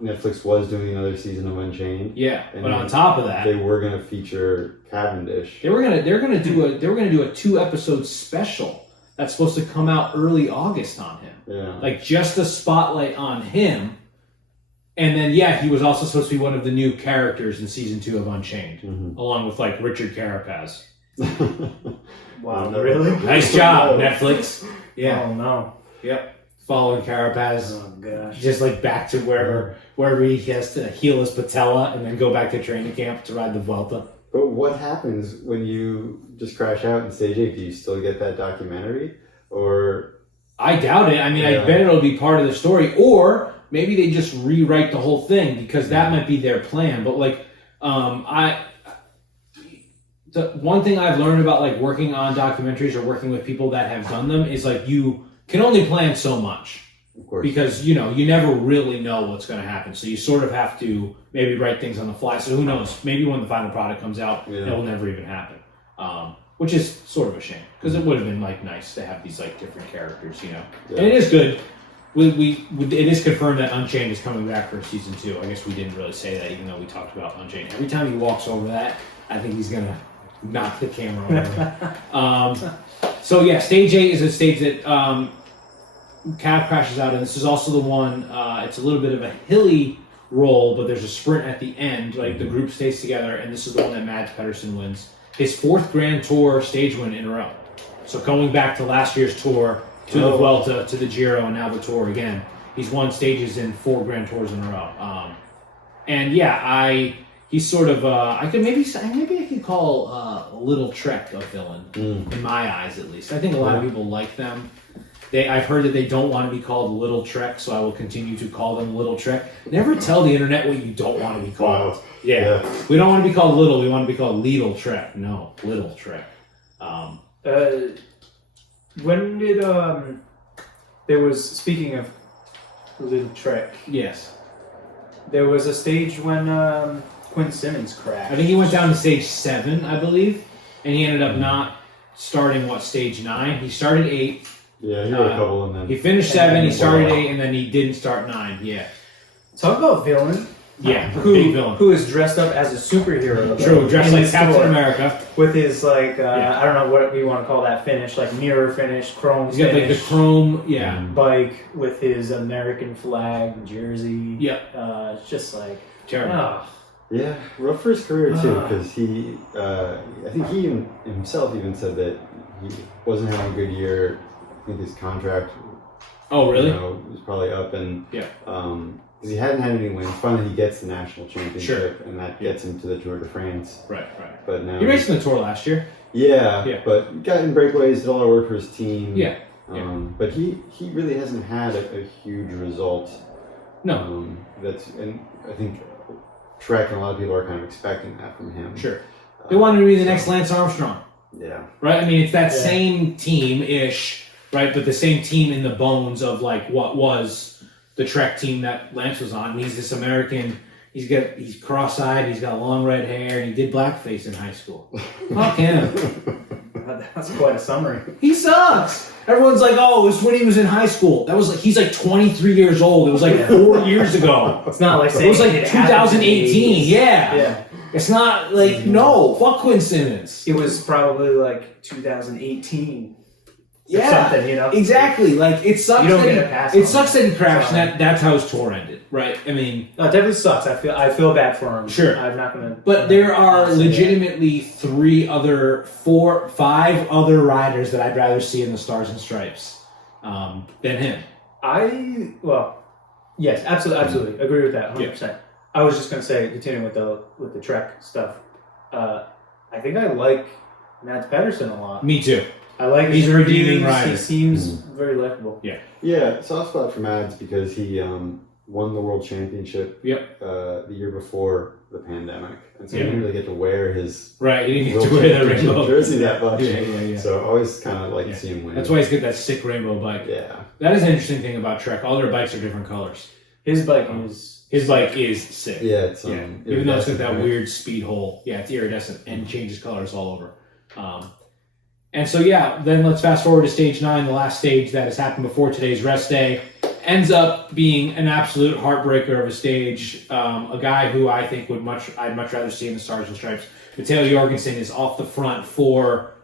Netflix was doing another season of Unchained. Yeah, And but on top of that, they were going to feature Cavendish. they were gonna do a 2-episode special that's supposed to come out early August on him. Yeah. Like just a spotlight on him. And then he was also supposed to be one of the new characters in season 2 of Unchained, along with like Richard Carapaz. Wow, No. really? Nice job, Netflix. Yeah. Oh no. Yep. Following Carapaz. Oh gosh. Just like back to wherever he has to heal his patella and then go back to training camp to ride the Vuelta. But what happens when you just crash out in stage 8? Do you still get that documentary? Or I doubt it. I mean, I bet it'll be part of the story. Or maybe they just rewrite the whole thing because that might be their plan. But like, the one thing I've learned about like working on documentaries or working with people that have done them is like you can only plan so much. of course. Because, you never really know what's going to happen. So you sort of have to maybe write things on the fly. So who knows? Maybe when the final product comes out, it will never even happen. Which is sort of a shame. Because it would have been like nice to have these like different characters, Yeah. And it is good. It is confirmed that Unchained is coming back for season 2. I guess we didn't really say that, even though we talked about Unchained. Every time he walks over that, I think he's going to knock the camera over. So yeah, stage 8 is a stage that Cav crashes out, and this is also the one, it's a little bit of a hilly roll, but there's a sprint at the end, like the group stays together, and this is the one that Mads Pedersen wins. his 4th Grand Tour stage win in a row. So going back to last year's tour, to the Vuelta, to the Giro, and now the Tour again. He's won stages in 4 Grand Tours in a row. And yeah, he's sort of I could call a Little Trek a villain in my eyes, at least. I think a lot of people like them. I've heard that they don't want to be called Little Trek, so I will continue to call them Little Trek. Never tell the internet what you don't want to be called. Wow. Yeah. We don't want to be called Little. We want to be called Lidl Trek. No, Little Trek. When did there was, speaking of Little Trek, Yes. there was a stage when Quinn Simmons crashed. I think he went down to stage 7, I believe, and he ended up not starting, stage 9? He started 8. Yeah, he had a couple, and then He finished 7, he started 8, and then he didn't start 9. Yeah. Talk about villain. Yeah, big villain. Who is dressed up as a superhero. True, dressed in like his Captain store, America. with his I don't know what we want to call that finish, like mirror finish, chrome He's got like the finish, chrome, bike with his American flag jersey. Yep. It's just like Terrible. yeah, rough for his career too, because he, I think he himself even said that he wasn't having a good year. I think his contract, Oh, really? was probably up, and Yeah. because he hadn't had any wins. Finally, he gets the national championship, and that gets him to the Tour de France. Right. But now He raced in the Tour last year. Yeah, but got in breakaways, did all our work for his team. Yeah. But he really hasn't had a huge result. No. And I think Trek and a lot of people are kind of expecting that from him. Sure. They wanted to be the next Lance Armstrong. Yeah. Right? I mean, it's that same team-ish, right? But the same team in the bones of like what was the Trek team that Lance was on. And he's this American. He's cross-eyed. He's got long red hair, and he did blackface in high school. Fuck him. That's quite a summary. He sucks. Everyone's like, oh, it was when he was in high school. That was like he's like 23 years old. It was like 4 years ago. It's not like saying It was like it happened in the 2018. 80s. Yeah. Yeah. It's not like no. Fuck Quinn Simmons. It was probably like 2018. Yeah, something, exactly. Like it sucks. You don't that get a pass It on sucks that he crashed. Sorry. And that's how his tour ended, right? I mean, No, it definitely sucks. I feel bad for him. Sure. I'm not gonna. but there are legitimately 5 other riders that I'd rather see in the Stars and Stripes than him. Yes, absolutely, agree with that, 100%. I was just gonna say, continuing with the Trek stuff. I think I like Mads Pedersen a lot. Me too. I like He's his a redeeming reviews. rider. He seems very likable. Yeah, soft spot for Mads because he won the World Championship the year before the pandemic. And so he didn't really get to wear his Right, he didn't get World to wear that Championship rainbow jersey that much. Yeah. So I always kind of like to see him win. That's why he's got that sick rainbow bike. Yeah. That is an interesting thing about Trek. All their bikes are different colors. His bike is. His bike is sick. Yeah, it's Even though it's got that right? weird speed hole. Yeah, it's iridescent and changes colors all over. And so, then let's fast forward to stage 9, the last stage that has happened before today's rest day. Ends up being an absolute heartbreaker of a stage. A guy who I think I'd much rather see in the Stars and Stripes. Matteo Jorgensen is off the front for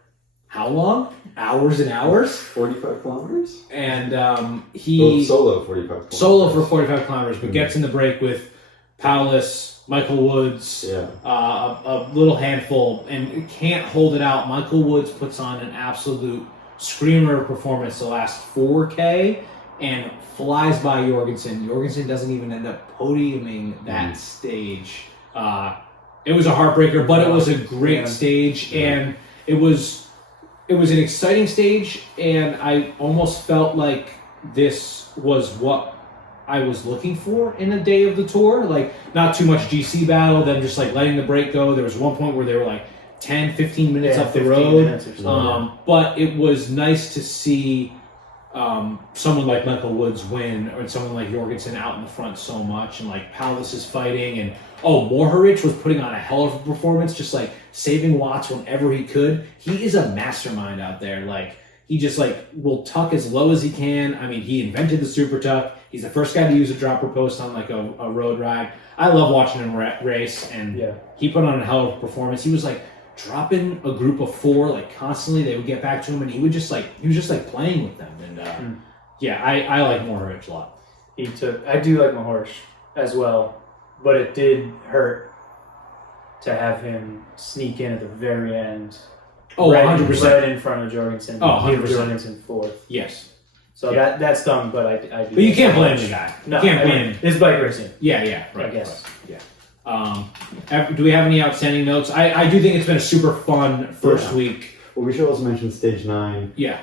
how long? Hours and hours? 45 kilometers? And he... solo 45 kilometers. Solo for 45 kilometers, but gets in the break with Paulus, Michael Woods, a little handful, and can't hold it out. Michael Woods puts on an absolute screamer performance the last 4K and flies by Jorgensen. Jorgensen doesn't even end up podiuming that stage. It was a heartbreaker, but it was a great stage, and it was an exciting stage, and I almost felt like this was what I was looking for in a day of the tour. Like, not too much GC battle, then just like letting the break go. There was one point where they were like 10, 15 minutes up the road. But it was nice to see someone like Michael Woods win, or someone like Jorgensen out in the front so much, and like Paulus is fighting, and Mohoric was putting on a hell of a performance, just like saving watts whenever he could. He is a mastermind out there. Like, he just like will tuck as low as he can. I mean, he invented the super tuck. He's the first guy to use a dropper post on like a road ride. I love watching him race, and he put on a hell of a performance. He was like dropping a group of 4 like constantly. They would get back to him, and he was just like playing with them. And I like Mohoric a lot. I do like Mohoric as well, but it did hurt to have him sneak in at the very end. Oh, right, 100%. Right in front of Jorgensen. Oh, Give 100%. Jorgensen fourth. Yes. So that's dumb, but I do. But you can't blame the guy. No, you can't blame him. It's bike racing. Yeah, right. I guess. Right, yeah. Do we have any outstanding notes? I do think it's been a super fun first week. Well, we should also mention stage 9. Yeah.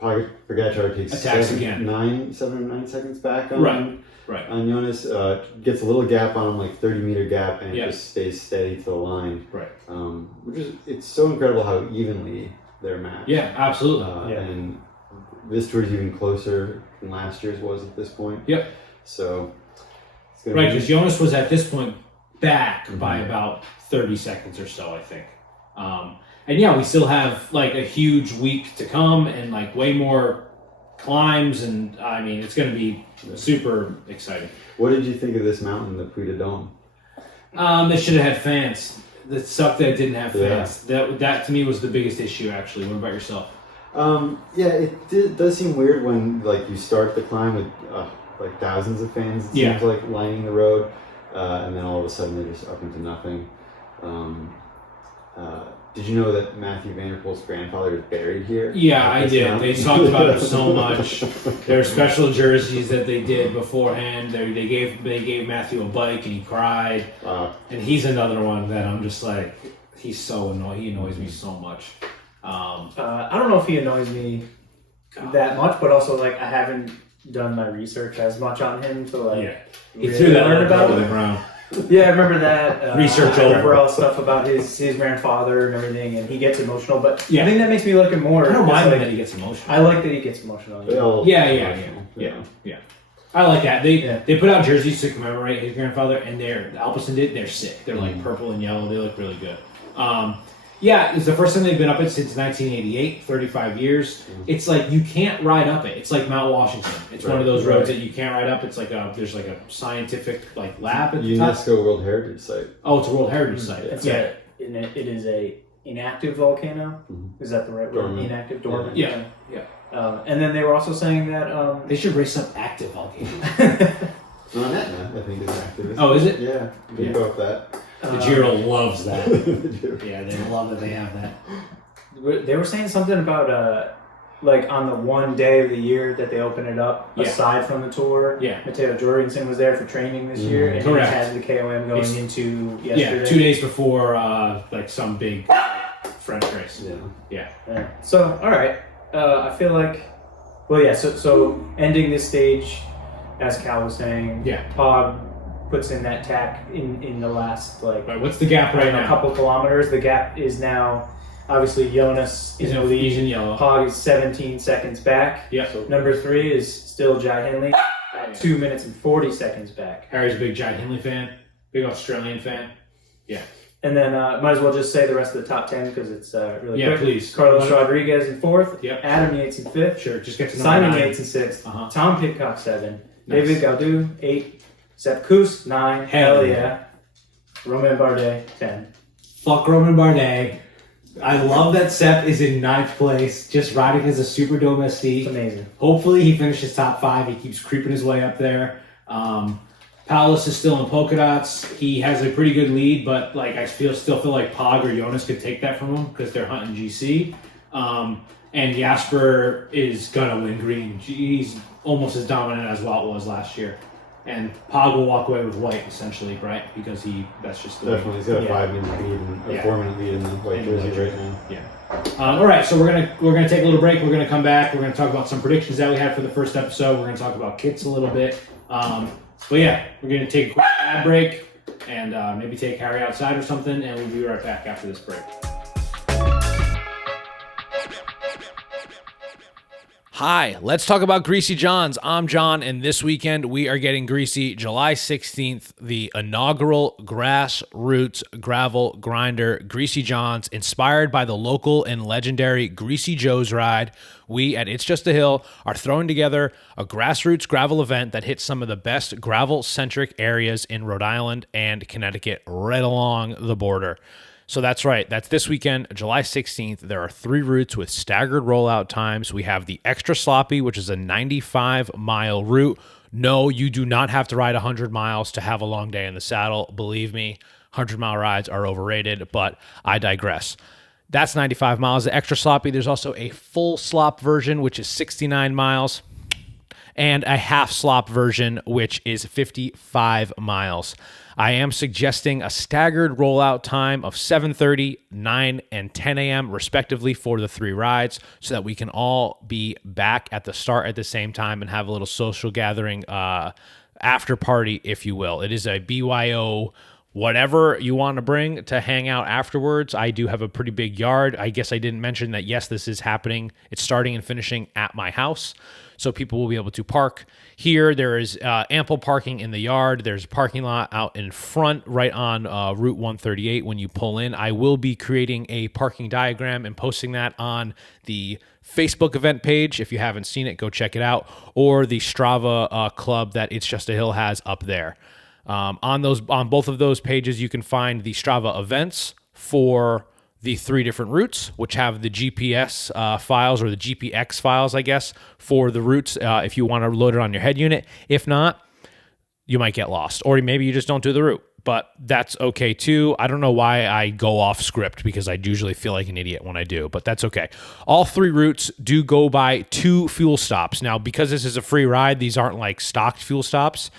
Pogacar takes Attacks again. 7 or 9 seconds back on Right. on Jonas. Gets a little gap on him, like 30-meter gap, and it Yeah. just stays steady to the line. Right. It's so incredible how evenly they're matched. Yeah, absolutely. And this tour is even closer than last year's was at this point. Yep. So it's Right, be because Jonas was at this point back Mm-hmm. by about 30 seconds or so, I think. And yeah, we still have like a huge week to come and like way more climbs, and I mean, it's going to be super exciting. What did you think of this mountain, the Puy de Dôme? They should have had fans. That sucked that it didn't have Yeah. fans. That to me was the biggest issue, actually. What about yourself? It does seem weird when like you start the climb with like thousands of fans. It seems like lining the road, and then all of a sudden they're just up into nothing. Did you know that Matthew Van Der Poel's grandfather is buried here? Yeah, I did. They talked about it so much. There are special jerseys that they did beforehand. They gave Matthew a bike and he cried. And he's another one that I'm just like, he's so annoying. He annoys me so much. I don't know if he annoys me that much, but also like I haven't done my research as much on him to like. He threw that learn about over it. the ground. Yeah, I remember that. Research I remember over. all the stuff about his grandfather and everything, and he gets emotional. But Yeah. I think that makes me like him more. I don't mind like, that he gets emotional. I like that he gets emotional. Yeah. I like that. They put out jerseys to commemorate his grandfather, and Alpecin did. They're sick. They're like purple and yellow. They look really good. It's the first time they've been up it since 1988, 35 years. It's like you can't ride up it. It's like Mount Washington. It's one of those roads that you can't ride up. It's like there's like a scientific like lab at the top. UNESCO World Heritage Site. Oh, it's a World Heritage Site. It is a inactive volcano. Is that the right word? Dormant. Inactive, dormant. Yeah. And then they were also saying that They should race up active volcanoes. Non Etna, I think, is active. Oh, is it? Yeah, we can go with that. The Giro loves that. They Yeah, they love that they have that. they were saying something about like on the one day of the year that they open it up, aside from the tour. Yeah. Matteo Jorgensen was there for training this year, and Correct. he has the KOM going into yesterday. Yeah, 2 days before like some big French race. Yeah. Yeah. So, all right. I feel like, so ending this stage, as Cal was saying, Pog puts in that tack in the last, like, Right, what's the gap right now? a couple kilometers. The gap is now, obviously, Jonas is in the lead. He's in yellow. Pog is 17 seconds back. Yep. So number 3 is still Jai Hindley at 2 minutes and 40 seconds back. Harry's a big Jai Hindley fan, big Australian fan. Yeah. And then might as well just say the rest of the top 10 because it's really quick. Please. Carlos Rodriguez in 4th. Yep. Adam Yates in 5th. Sure, just get to Simon number 9. Yates in 6th. Uh-huh. Tom Pidcock 7. Nice. David Gaudu 8. Sepp Kuss 9. Hell yeah. Romain Bardet 10. Fuck Roman Bardet. I love that Sepp is in 9th place, just riding as a super domestique. It's amazing. Hopefully he finishes top 5. He keeps creeping his way up there. Palace is still in polka dots. He has a pretty good lead, but like I still feel like Pog or Jonas could take that from him because they're hunting GC. And Jasper is gonna win green. He's almost as dominant as Wout was last year. And Pog will walk away with white essentially, right? Because that's just the Definitely, he's got a Yeah. 5-minute lead and a 4-minute lead in the white jersey right now. Yeah. All right, so we're gonna take a little break. We're gonna come back. We're gonna talk about some predictions that we had for the first episode. We're gonna talk about kits a little bit. But yeah, we're gonna take a quick ad break and maybe take Harry outside or something, and we'll be right back after this break. Hi, let's talk about Greasy John's. I'm John, and this weekend we are getting greasy. July 16th, the inaugural grassroots gravel grinder, Greasy John's, inspired by the local and legendary Greasy Joe's ride. We at It's Just a Hill are throwing together a grassroots gravel event that hits some of the best gravel-centric areas in Rhode Island and Connecticut right along the border. So that's right. That's this weekend, July 16th. There are 3 routes with staggered rollout times. We have the Extra Sloppy, which is a 95-mile route. No, you do not have to ride 100 miles to have a long day in the saddle. Believe me, 100-mile rides are overrated, but I digress. That's 95 miles. The extra sloppy, there's also a full slop version, which is 69 miles, and a half slop version, which is 55 miles. I am suggesting a staggered rollout time of 7:30, 9, and 10 a.m. respectively for the 3 rides so that we can all be back at the start at the same time and have a little social gathering after party, if you will. It is a BYO whatever you want to bring to hang out afterwards. I do have a pretty big yard. I guess I didn't mention that, yes, this is happening. It's starting and finishing at my house. So people will be able to park here. There is ample parking in the yard. There's a parking lot out in front right on Route 138 when you pull in. I will be creating a parking diagram and posting that on the Facebook event page. If you haven't seen it, go check it out. Or the Strava club that It's Just a Hill has up there. On both of those pages, you can find the Strava events for the 3 different routes, which have the GPS files, or the GPX files, I guess, for the routes if you want to load it on your head unit. If not, you might get lost, or maybe you just don't do the route, but that's okay too. I don't know why I go off script, because I usually feel like an idiot when I do, but that's okay. All 3 routes do go by 2 fuel stops. Now, because this is a free ride, these aren't like stocked fuel stops.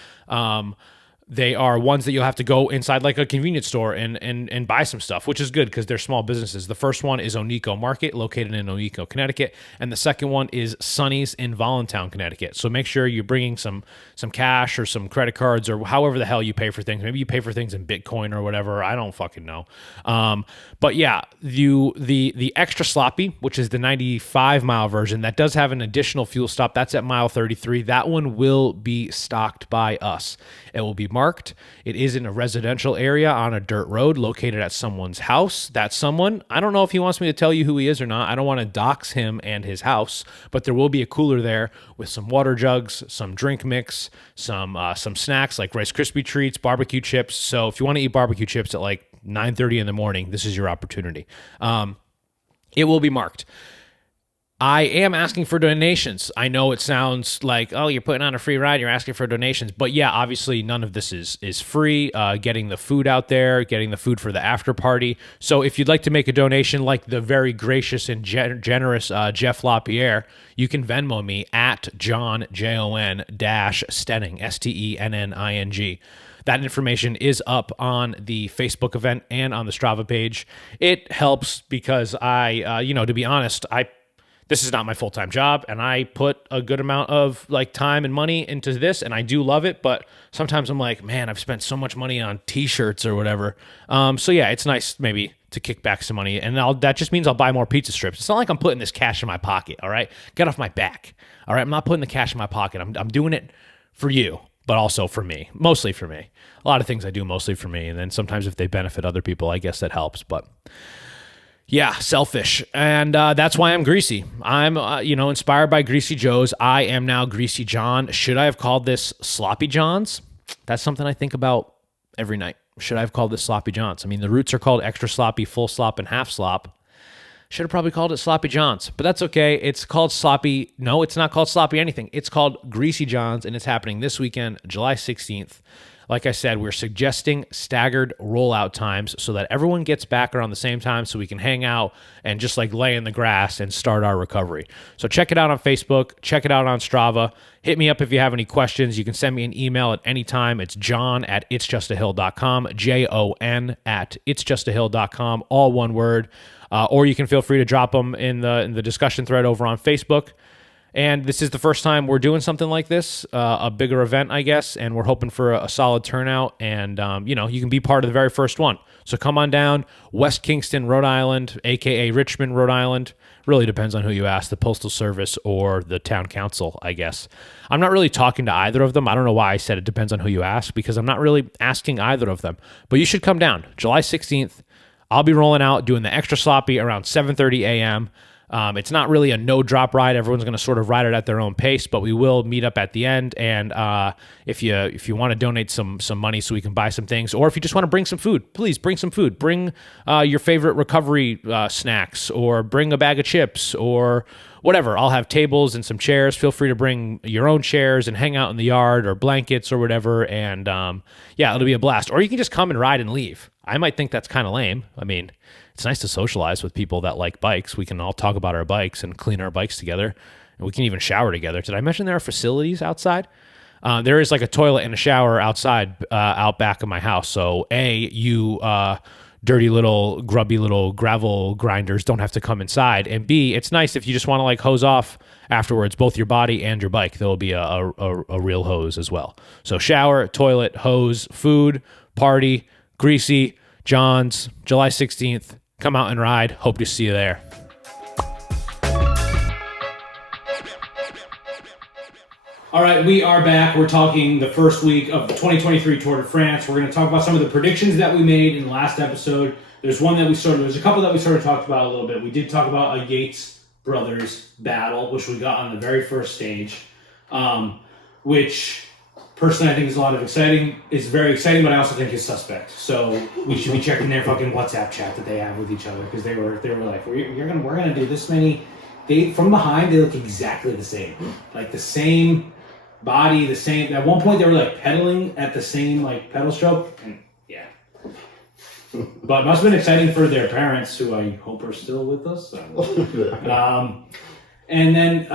They are ones that you'll have to go inside like a convenience store and buy some stuff, which is good because they're small businesses. The first one is Oneco Market, located in Oneco, Connecticut, and the second one is Sonny's in Voluntown, Connecticut. So make sure you're bringing some cash or some credit cards or however the hell you pay for things. Maybe you pay for things in Bitcoin or whatever. I don't fucking know. But yeah, the extra sloppy, which is the 95-mile version, that does have an additional fuel stop. That's at mile 33. That one will be stocked by us. It will be marked. It is in a residential area on a dirt road located at someone's house. That someone, I don't know if he wants me to tell you who he is or not. I don't want to dox him and his house, but there will be a cooler there with some water jugs, some drink mix, some snacks like Rice Krispie treats, barbecue chips. So if you want to eat barbecue chips at like 9:30 in the morning, this is your opportunity. It will be marked. I am asking for donations. I know it sounds like, oh, you're putting on a free ride, you're asking for donations. But yeah, obviously none of this is free. Getting the food out there, getting the food for the after party. So if you'd like to make a donation like the very gracious and generous Jeff LaPierre, you can Venmo me at John, Jon-Stenning, Stenning. That information is up on the Facebook event and on the Strava page. It helps because I, to be honest, this is not my full-time job, and I put a good amount of like time and money into this, and I do love it, but sometimes I'm like, man, I've spent so much money on t-shirts or whatever. So yeah, it's nice maybe to kick back some money, and that just means I'll buy more pizza strips. It's not like I'm putting this cash in my pocket, all right? Get off my back, all right? I'm not putting the cash in my pocket. I'm doing it for you, but also for me, mostly for me. A lot of things I do mostly for me, and then sometimes if they benefit other people, I guess that helps, but... yeah, selfish. And that's why I'm greasy. I'm, inspired by Greasy Joe's. I am now Greasy John. Should I have called this Sloppy John's? That's something I think about every night. Should I have called this Sloppy John's? I mean, the routes are called extra sloppy, full slop, and half slop. Should have probably called it Sloppy John's, but that's okay. It's called Sloppy. No, it's not called Sloppy anything. It's called Greasy John's, and it's happening this weekend, July 16th. Like I said, we're suggesting staggered rollout times so that everyone gets back around the same time so we can hang out and just like lay in the grass and start our recovery. So check it out on Facebook. Check it out on Strava. Hit me up if you have any questions. You can send me an email at any time. It's john@itsjustahill.com, JON@itsjustahill.com, all one word. Or you can feel free to drop them in the discussion thread over on Facebook. And this is the first time we're doing something like this, a bigger event, I guess, and we're hoping for a solid turnout. And, you can be part of the very first one. So come on down, West Kingston, Rhode Island, a.k.a. Richmond, Rhode Island. Really depends on who you ask, the Postal Service or the Town Council, I guess. I'm not really talking to either of them. I don't know why I said it depends on who you ask, because I'm not really asking either of them. But you should come down, July 16th. I'll be rolling out, doing the extra sloppy around 7:30 a.m., it's not really a no-drop ride. Everyone's going to sort of ride it at their own pace, but we will meet up at the end. And if you want to donate some money so we can buy some things, or if you just want to bring some food, please bring some food. Bring your favorite recovery snacks, or bring a bag of chips, or whatever. I'll have tables and some chairs. Feel free to bring your own chairs and hang out in the yard, or blankets or whatever. And it'll be a blast. Or you can just come and ride and leave. I might think that's kind of lame. I mean, it's nice to socialize with people that like bikes. We can all talk about our bikes and clean our bikes together, and we can even shower together. Did I mention there are facilities outside? There is like a toilet and a shower outside, out back of my house. So you dirty little grubby little gravel grinders don't have to come inside, and B, it's nice if you just want to like hose off afterwards, both your body and your bike. There will be a real hose as well. So shower, toilet, hose, food, party, greasy, John's, July 16th. Come out and ride. Hope to see you there. All right, we are back. We're talking the first week of the 2023 Tour de France. We're going to talk about some of the predictions that we made in the last episode. There's a couple that we sort of talked about a little bit. We did talk about a Yates brothers battle, which we got on the very first stage, which personally I think is a lot of exciting. It's very exciting, but I also think is suspect. So we should be checking their fucking WhatsApp chat that they have with each other, because they were like, we're gonna do this many. From behind, they look exactly the same, like the same body, the same. At one point, they were like pedaling at the same like pedal stroke, and yeah. But it must have been exciting for their parents, who I hope are still with us. And then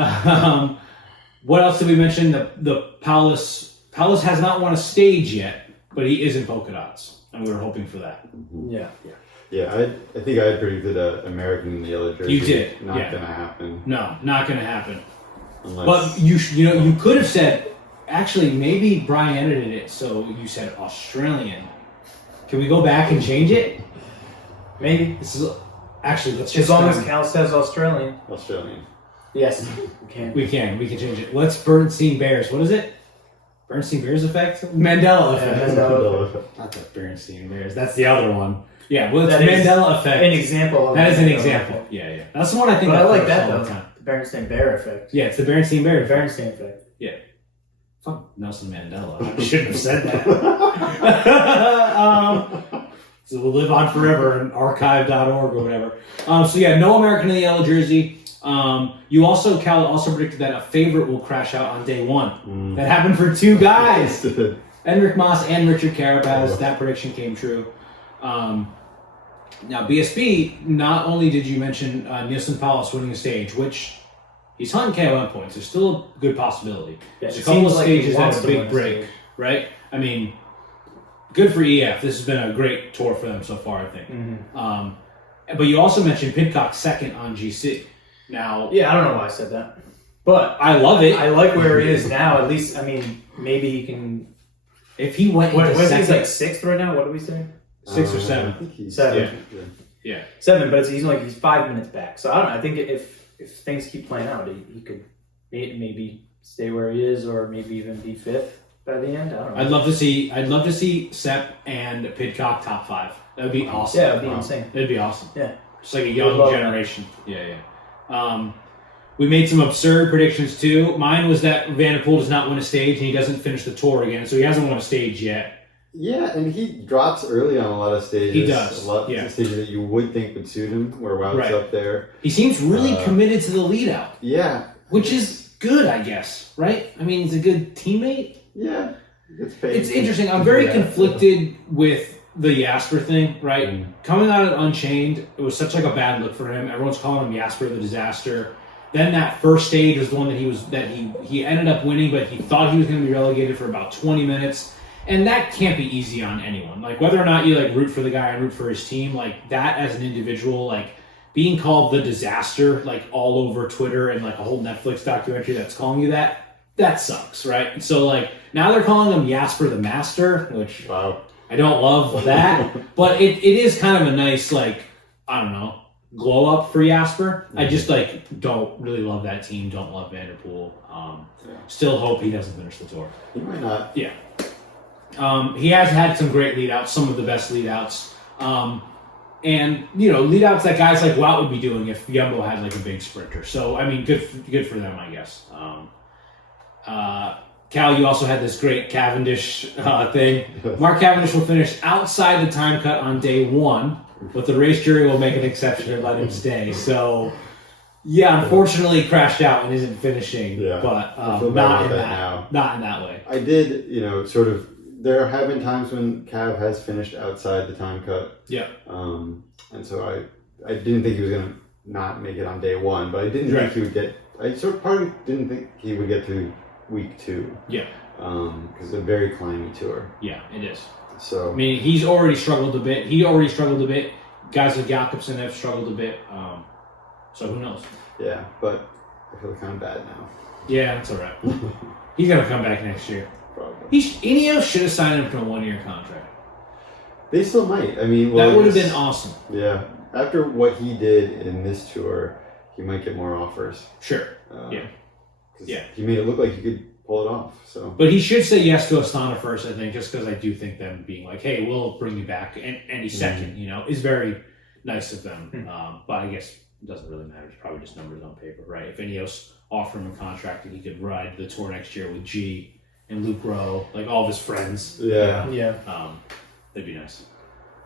what else did we mention? The Paulus has not won a stage yet, but he is in polka dots, and we were hoping for that. Yeah. Yeah, I think I had predicted an American in the yellow jersey. You did. Not gonna happen. No, not gonna happen. Unless... But you could have said, actually, maybe Brian edited it, so you said Australian. Can we go back and change it? Maybe. This is actually, let's As just long as Cal says Australian. Australian. Yes, we can. We can change it. Let's Bernstein Bears. What is it? Bernstein Bears effect? Mandela effect. Yeah, Mandela effect. Not the Bernstein Bears. That's the other one. Yeah, well, it's That is Mandela effect. An example. That is an Mandela example. effect. Yeah. That's the one I think. But I like first that all though. the time. The Berenstain Bear effect. Yeah, it's the Bernstein Bears. Berenstain effect. Yeah. Fuck Nelson Mandela. I shouldn't have said that. So we'll live on forever in archive.org or whatever. So yeah, no American in the yellow jersey. Cal also predicted that a favorite will crash out on day one. That happened for two guys. Enric Mas and Richard Carapaz. That prediction came true. Now BSP, not only did you mention Nielsen Paulus winning a stage, which he's hunting KOM points. There's still a good possibility. Yeah, There's a couple of stages like that a big break, right? I mean, good for EF. This has been a great tour for them so far, I think. Mm-hmm. But you also mentioned Pidcock second on GC. Now, yeah, I don't know why I said that, but I love it. I like where he is now. At least, I mean, maybe he can. If he went What into is second, he, like sixth right now? What are we saying? 6 or I 7. think he's 7. Yeah. 7, but he's 5 minutes back. So I don't know. I think if things keep playing out, he could maybe stay where he is, or maybe even be 5th by the end. I don't know. I'd love to see Sepp and Pidcock top 5. That would be awesome. Yeah, it'd be insane. It'd be awesome. Yeah. Just like a young generation. Yeah. We made some absurd predictions too. Mine was that Van der Poel does not win a stage and he doesn't finish the tour again, so he hasn't won a stage yet. Yeah, and he drops early on a lot of stages. He does. A lot of stages that you would think would suit him, where Wout's up there. He seems really committed to the lead out. Yeah. Which is good, I guess, right? I mean, he's a good teammate. Yeah. It's interesting. I'm very conflicted with the Jasper thing, right? Coming out of Unchained, it was such like a bad look for him. Everyone's calling him Jasper the disaster. Then that first stage was the one that he ended up winning, but he thought he was going to be relegated for about 20 minutes. And that can't be easy on anyone. Like, whether or not you like root for the guy and root for his team, like that as an individual, like being called the disaster, like all over Twitter and like a whole Netflix documentary that's calling you that sucks, right? So like now they're calling him Jasper the Master, which I don't love that, but it is kind of a nice, like, I don't know, glow up for Jasper. I just like don't really love that team. Don't love Van der Poel. Still hope he doesn't finish the tour. He might not. Yeah. He has had some great lead outs, some of the best lead outs. And, lead outs that guys like Wout would be doing if Jumbo had like a big sprinter. So, I mean, good for them, I guess. Cal, you also had this great Cavendish thing. Mark Cavendish will finish outside the time cut on day 1, but the race jury will make an exception and let him stay. So, yeah, unfortunately, he crashed out and isn't finishing, but not in that way. I did, sort of there have been times when Cav has finished outside the time cut. Yeah. And so I didn't think he was going to not make it on day one, but I didn't think he would get. I sort of partly didn't think he would get through week 2. Yeah. Because it's a very climby tour. Yeah, it is. So I mean, he's already struggled a bit. Guys like Jakobsen have struggled a bit. So who knows? yeah, but I feel kind of bad now. Yeah, that's all right. He's gonna come back next year. Probably. Ineos should have signed him to a 1-year contract. They still might. I mean, That would have been awesome. Yeah. After what he did in this tour, he might get more offers. Sure. 'Cause Yeah. He made it look like he could pull it off. So. But he should say yes to Astana first, I think, just because I do think them being like, hey, we'll bring you back any second, is very nice of them. But I guess it doesn't really matter. It's probably just numbers on paper, right? If Ineos offered him a contract and he could ride the tour next year with G and Luke Rowe, like all of his friends, Yeah. that'd be nice.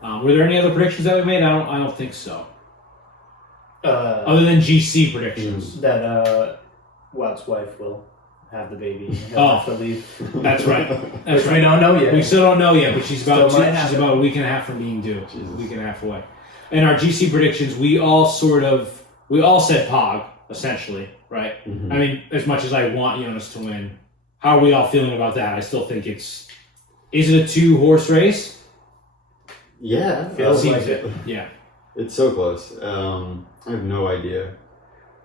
Were there any other predictions that we made? I don't think so. Other than GC predictions. That Wout's wife will have the baby. And he'll Oh. have to leave. That's right. That's We right. don't know yet. We still don't know yet, but she's about Still might she's happen. about a week and a half from being due. Jesus. A week and a half away. And our GC predictions, we all said Pog, essentially, right? Mhm. I mean, as much as I want Jonas to win, how are we all feeling about that? I still think is it a 2-horse race? Yeah. Feels Seems like it. Yeah. It's so close. I have no idea.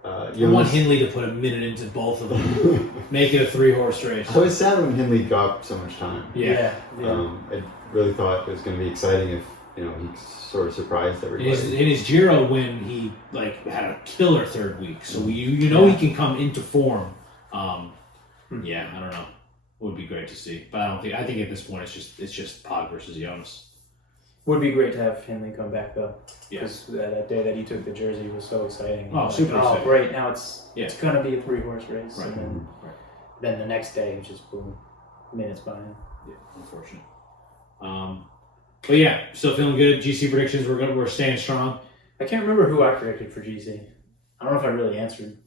I want Jonas- Hindley to put a minute into both of them. Make it a 3-horse race. I was sad when Hindley dropped so much time. Yeah. I really thought it was going to be exciting if he sort of surprised everybody. In his Giro win, he had a killer third week, so he can come into form. Yeah, I don't know. It would be great to see, but I think at this point it's just Pog versus Jonas. Would be great to have Hindley come back though. Yeah. Because that day that he took the jersey was so exciting. Oh, super exciting. Oh, great! Now it's Yeah. gonna be a 3-horse race, Right. and then the next day it's just boom, minutes behind. Yeah, unfortunate. But yeah, still feeling good. GC predictions, we're staying strong. I can't remember who I predicted for GC. I don't know if I really answered.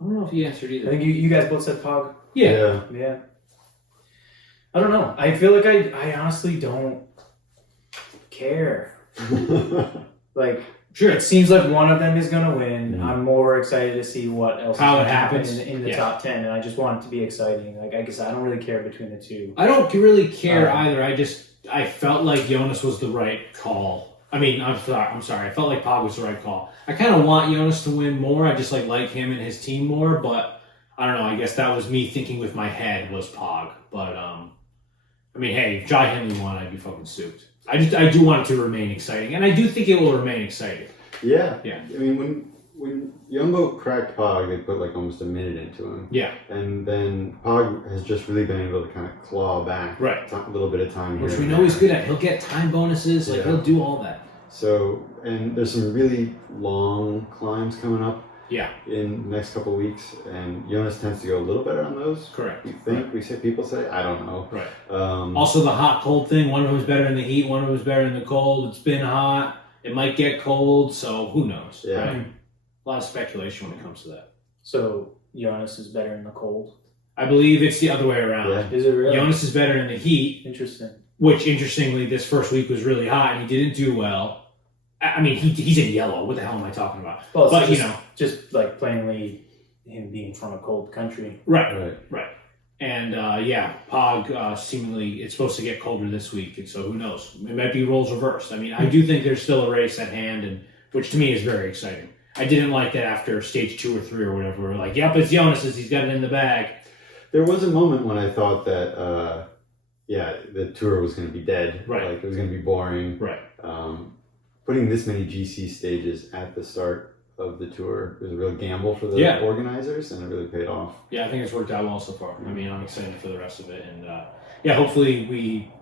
I don't know if you answered I either. think you guys both said Pog. Yeah. Yeah. I don't know. I feel like I honestly don't care. Like, Sure. it seems like one of them is going to win. Mhm. I'm more excited to see what else How is it gonna happen happens. in the Yeah. top 10, and I just want it to be exciting. Like, I guess I don't really care between the two. I don't really care either. I felt like Jonas was the right call. I mean, I'm sorry. I felt like Pog was the right call. I kind of want Jonas to win more. I just like him and his team more, but I don't know. I guess that was me thinking with my head was Pog. But I mean, hey, if Jai Hindley won, I'd be fucking stoked. I do want it to remain exciting, and I do think it will remain exciting. Yeah. Yeah. I mean, when Jumbo cracked Pog, they put almost a minute into him. Yeah. And then Pog has just really been able to kind of claw back Right. a little bit of time Which here we and know he's there. good at. He'll get time bonuses. Yeah. He'll do all that. So, and there's some really long climbs coming up Yeah. in the next couple of weeks, and Jonas tends to go a little better on those. Correct. We think, people say, I don't know. Right. Um, Also, the hot cold thing. One of them is better in the heat. One of them is better in the cold. It's been hot. It might get cold. So who knows? Yeah. Right? A lot of speculation when it comes to that. So, Jonas is better in the cold. I believe it's the other way around. Yeah. Is it really? Jonas is better in the heat, Interesting. which interestingly, this first week was really hot and he didn't do well. I mean, he's in yellow. What the hell am I talking about? Well, it's But, just, just like plainly him being from a cold country. Right. Right. And Pog seemingly it's supposed to get colder this week, and so who knows? It might be roles reversed. I mean, I do think there's still a race at hand, and which to me is very exciting. I didn't like that after stage 2 or 3 or whatever. We're like, yep, it's Jonas's. He's got it in the bag. There was a moment when I thought that, the tour was going to be dead. Right. Like, it was going to be boring. Right. Putting this many GC stages at the start of the tour was a real gamble for the organizers, and it really paid off. Yeah, I think it's worked out well so far. I mean, I'm excited for the rest of it, and hopefully we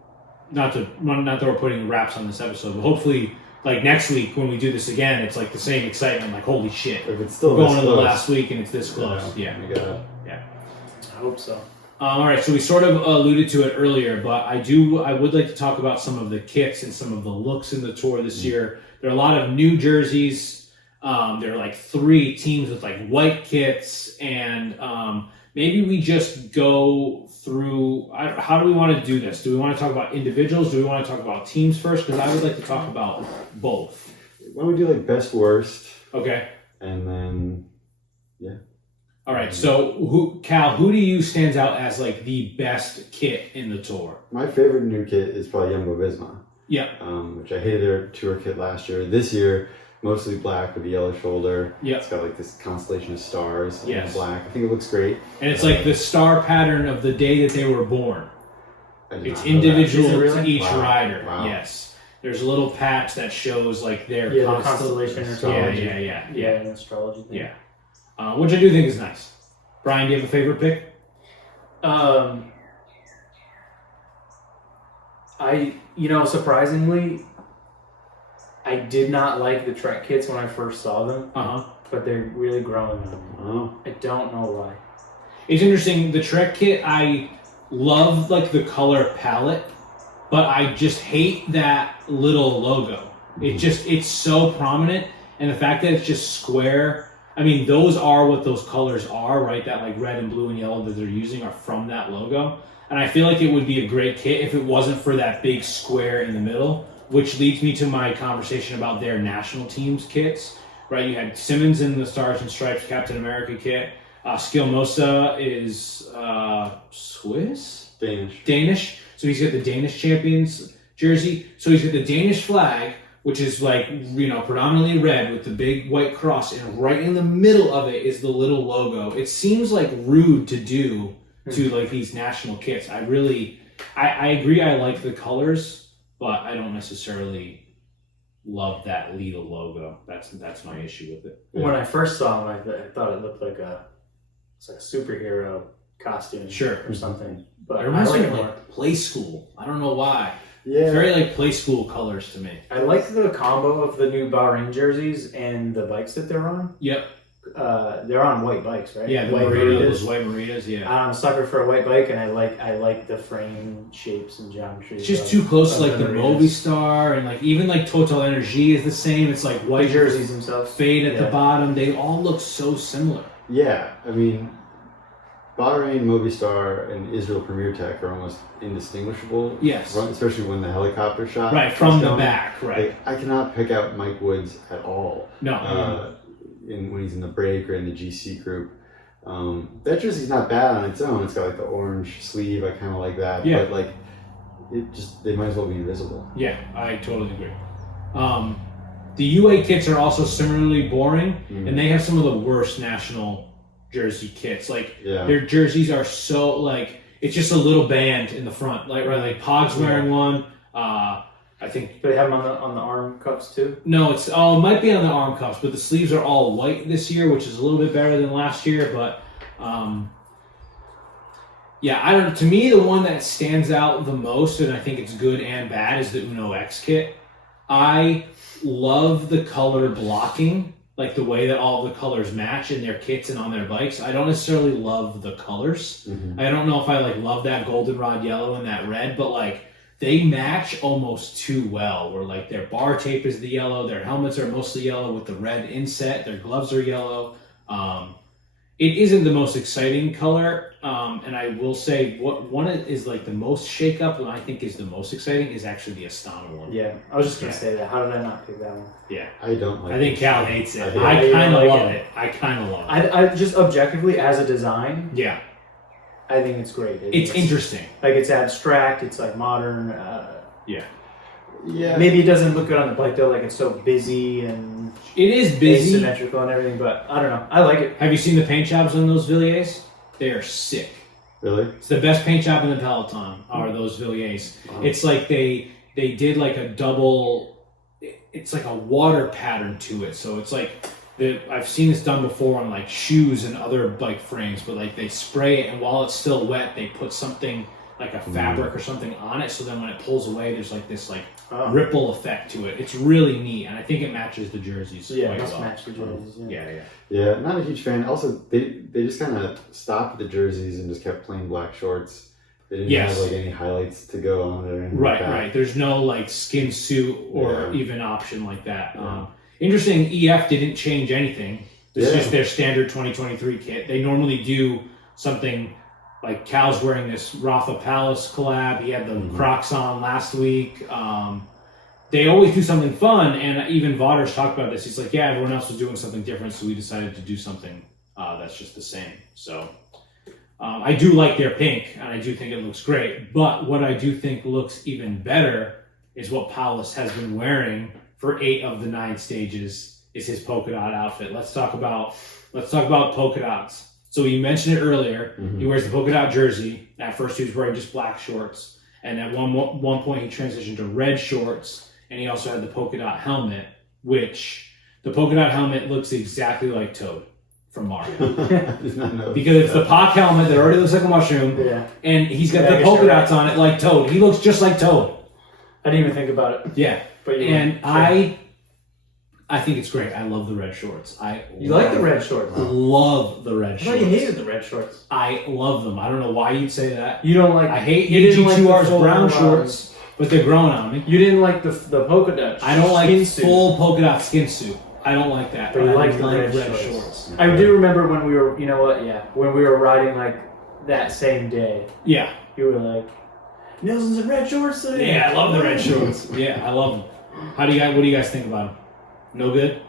not that we're putting wraps on this episode, but hopefully like next week when we do this again, it's like the same excitement. Like holy shit, If it's still we're this going to the close, last week and it's this close. Yeah. We gotta- I hope so. All right, so we sort of alluded to it earlier, but I would like to talk about some of the kits and some of the looks in the tour this year. There are a lot of new jerseys. There are like 3 teams with like white kits and maybe we just go through. How do we want to do this? Do we want to talk about individuals? Do we want to talk about teams first? Because I would like to talk about both. Why don't we do like best worst, Okay. and then All right. So, Cal, who do you stands out as like the best kit in the tour? my favorite new kit is probably Jumbo-Visma. Yeah. Which I hated their tour kit last year. This year, mostly black with a yellow shoulder. Yeah. It's got like this constellation of stars in Yes. black. I think it looks great. And it's like the star pattern of the day that they were born. I did It's not know that. individual Is it to really? each Wow. rider. Wow. Yes. There's a little patch that shows like their Yeah, the constellation or astrology. Yeah. an astrology thing. Yeah. Which I do think is nice. Brian, do you have a favorite pick? Surprisingly, I did not like the Trek kits when I first saw them, but they're really growing on me. Oh. I don't know why. It's interesting. The Trek kit, I love like the color palette, but I just hate that little logo. It's so prominent, and the fact that it's just square. I mean, those are what those colors are, right? That like red and blue and yellow that they're using are from that logo. And I feel like it would be a great kit if it wasn't for that big square in the middle, which leads me to my conversation about their national teams kits, right? You had Simmons in the Stars and Stripes Captain America kit. Skilmosa is Swiss? Danish. So he's got the Danish champions jersey. So he's got the Danish flag, which is like, predominantly red with the big white cross, and right in the middle of it is the little logo. It seems like rude to do to like these national kits. I agree. I like the colors, but I don't necessarily love that little logo. That's my issue with it. When I first saw them, I thought it looked like a superhero costume, Sure. or something. But It I reminds like me it of more. like play school. I don't know why. Yeah. It's very like play school colors to me. I like the combo of the new Bahrain jerseys and the bikes that they're on. Yep. They're on white bikes, right? Yeah, the white Maritas, Maritas. those white Maritas, yeah. I'm a sucker for a white bike, and I like the frame shapes and geometry. It's just too close to like the Maritas. Movistar, and like even like Total Energy is the same. It's like The white jerseys themselves. fade at the Yeah. bottom. They all look so similar. Yeah, I mean, Bahrain, Movistar, and Israel Premier Tech are almost indistinguishable. Yes. Especially when the helicopter shot. Right, from is the going. back, right. Like, I cannot pick out Mike Woods at all. No. When he's in the break or in the GC group. That jersey's not bad on its own. It's got like the orange sleeve. I kind of like that. Yeah. But like, they might as well be invisible. Yeah, I totally agree. The UA kits are also similarly boring, and they have some of the worst national jersey kits. Like their jerseys are so like it's just a little band in the front. Like right, like Pog's wearing one. I think Do they have them on the arm cuffs too? no, it might be on the arm cuffs, but the sleeves are all white this year, which is a little bit better than last year. But yeah, I don't. To me, the one that stands out the most, and I think it's good and bad, is the Uno X kit. I love the color blocking, like the way that all the colors match in their kits and on their bikes. I don't necessarily love the colors. I don't know if I like love that goldenrod yellow and that red, but like they match almost too well. Where like their bar tape is the yellow, their helmets are mostly yellow with the red inset, their gloves are yellow. It isn't the most exciting color, and I will say what one is like the most shake-up and I think is the most exciting is actually the Astana one. Yeah, I was just gonna say that. How did I not pick that one? Yeah, I don't like I think it. Cal hates it. I I hate it. kind of I love like it. I kind of love it. I just objectively as a design, Yeah, I think it's great. I think it's interesting. Like it's abstract. It's like modern. Yeah, Maybe it doesn't look good on the bike though. Like it's so busy and it is busy. asymmetrical and everything. But I don't know. I like it. Have you seen the paint jobs on those Villiers? They are sick. Really? It's the best paint job in the Peloton are those Villiers. Wow. It's like they did like a double. It's like a water pattern to it. So it's like I've seen this done before on like shoes and other bike frames, but like they spray it and while it's still wet, they put something like a fabric or something on it. So then when it pulls away, there's like this like ripple effect to it. It's really neat, and I think it matches the jerseys Yeah, quite it must well. match the jerseys. Yeah. Yeah, not a huge fan. Also, they just kind of stopped the jerseys and just kept plain black shorts. They didn't have like any highlights to go on it or anything like that. Right. There's no like skin suit or Yeah. even option like that. Yeah. Interesting, EF didn't change anything. It's Yeah. just their standard 2023 kit. They normally do something like Cal's wearing this Rafa Palace collab. He had the Crocs on last week. They always do something fun, and even Vaughters talked about this. He's like, yeah, everyone else was doing something different, so we decided to do something that's just the same. So I do like their pink, and I do think it looks great. But what I do think looks even better is what Paulus has been wearing for 8 of the 9 stages is his polka dot outfit. Let's talk about polka dots. So you mentioned it earlier. He wears the polka dot jersey. At first he was wearing just black shorts, and at one point he transitioned to red shorts. And he also had the polka dot helmet, which the polka dot helmet looks exactly like Toad from Mario. Because it's the Pock helmet that already looks like a mushroom, and he's got the polka dots on it like Toad. He looks just like Toad. I didn't even think about it. Yeah. And I think it's great. I love the red shorts. You like the red shorts? Love the red I shorts. thought you hated the red shorts. I love them. I don't know why you'd say that. You don't like. I hate you didn't like AG2R's the brown shorts, but they're growing on me. You didn't like the polka dot. I don't like skin full suit. polka dot skin suit. I don't like that. But you I like the red shorts. I do remember when we were, you know what? Yeah, when we were riding like that same day. Yeah. You were like, Nelson's in red shorts today. Yeah, I love the red shorts. Yeah, I love them. What do you guys think about them? No good?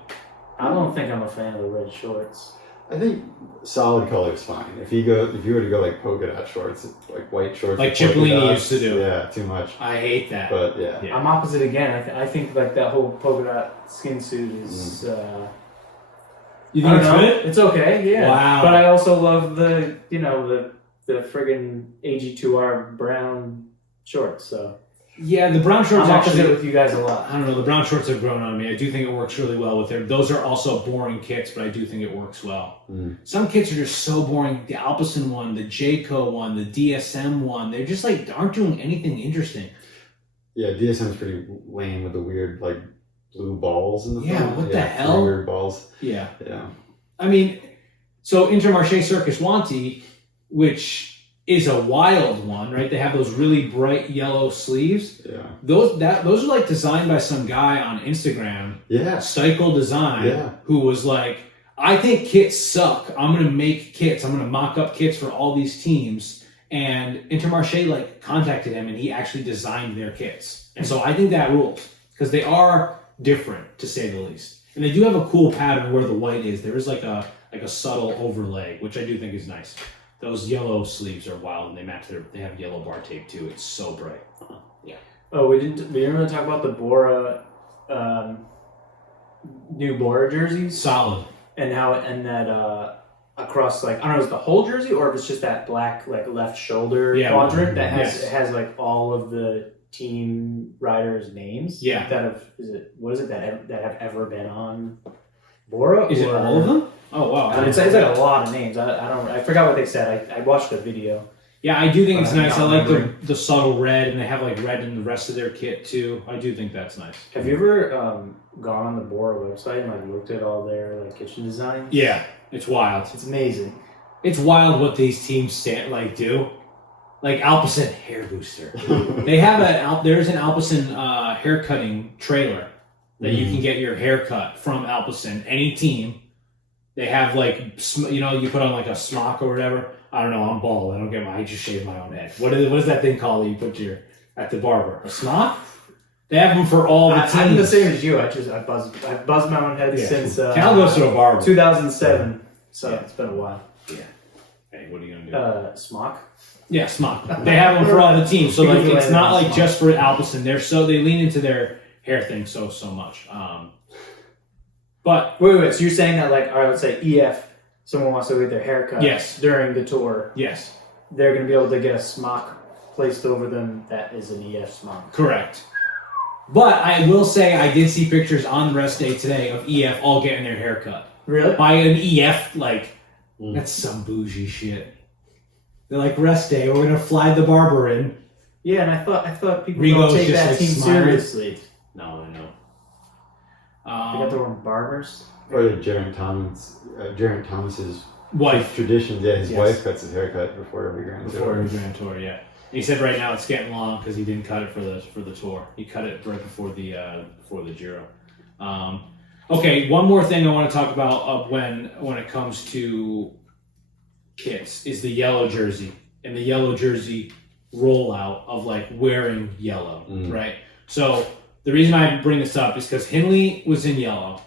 I don't think I'm a fan of the red shorts. I think solid color is fine. If you were to go like polka dot shorts, like white shorts, Like with polka Cipollini dots, used to do. Yeah, too much. I hate that. But yeah. I'm opposite again. I think like that whole polka dot skin suit is. You I think don't it's know. good? It's okay, yeah. Wow. But I also love the friggin' AG2R brown shorts. So Yeah, the brown shorts I'm opposite actually. with you guys a lot. I don't know. The brown shorts have grown on me. I do think it works really well with them. Those are also boring kits, but I do think it works well. Some kits are just so boring. The Alpecin one, the Jayco one, the DSM one. They're just like aren't doing anything interesting. Yeah, DSM's pretty lame with the weird like blue balls in the Yeah, front. what the hell? Weird balls. Yeah. Yeah. I mean, so Intermarché Circus Wanty, which is a wild one, right? They have those really bright yellow sleeves. Yeah. Those are like designed by some guy on Instagram, Yeah. Cycle Design, who was like, I think kits suck. I'm gonna make kits. I'm gonna mock up kits for all these teams. And Intermarché like contacted him, and he actually designed their kits. And so I think that rules because they are different, to say the least. And they do have a cool pattern where the white is. There is like a subtle overlay, which I do think is nice. Those yellow sleeves are wild, and they match they have yellow bar tape too. It's so bright. Yeah. Oh, we didn't really talk about the Bora, new Bora jerseys. Solid. And that across like I don't know, is it the whole jersey or if it's just that black like left shoulder quadrant that has like all of the team riders' names. Yeah. That have ever been on Bora? Is it all of them? Oh wow. It's like a lot of names. I forgot what they said. I watched the video. Yeah, I do think it's nice. I like the subtle red, and they have like red in the rest of their kit too. I do think that's nice. Have you ever gone on the Bora website and like looked at all their like kitchen designs? Yeah, it's wild. It's amazing. It's wild what these teams do. Like Alpecin hair booster. They have there's an Alpecin hair cutting trailer that you can get your hair cut from Alpecin. Any team. They have like, you put on like a smock or whatever. I don't know. I'm bald. I just shave my own head. What is that thing called that you put at the barber? A smock? They have them for all the teams. I'm the same as you. I've buzzed my own head since Cal goes to a barber. 2007. So it's been a while. Yeah. Hey, what are you gonna do? Smock. Yeah, smock. They have them for all the teams. So like, it's not like just for Alpecin. They lean into their hair thing so much. But wait. So you're saying that like, all right, let's say EF, someone wants to get their hair cut during the tour. Yes. They're going to be able to get a smock placed over them that is an EF smock. Correct. But I will say I did see pictures on rest day today of EF all getting their hair cut. Really? By an EF, that's some bougie shit. They're like, rest day, we're going to fly the barber in. Yeah, and I thought people Rigo's don't take just, that like, team smiling. seriously. No, I know. They got their own barbers. Or Geraint Thomas's Wife. tradition. Yeah, his wife cuts his haircut before every Grand Tour. Before every Grand Tour, yeah. And he said right now it's getting long because he didn't cut it for the tour. He cut it right before the Giro. Okay, one more thing I want to talk about when it comes to kits is the yellow jersey and the yellow jersey rollout of like wearing yellow, right? So the reason I bring this up is because Hindley was in yellow,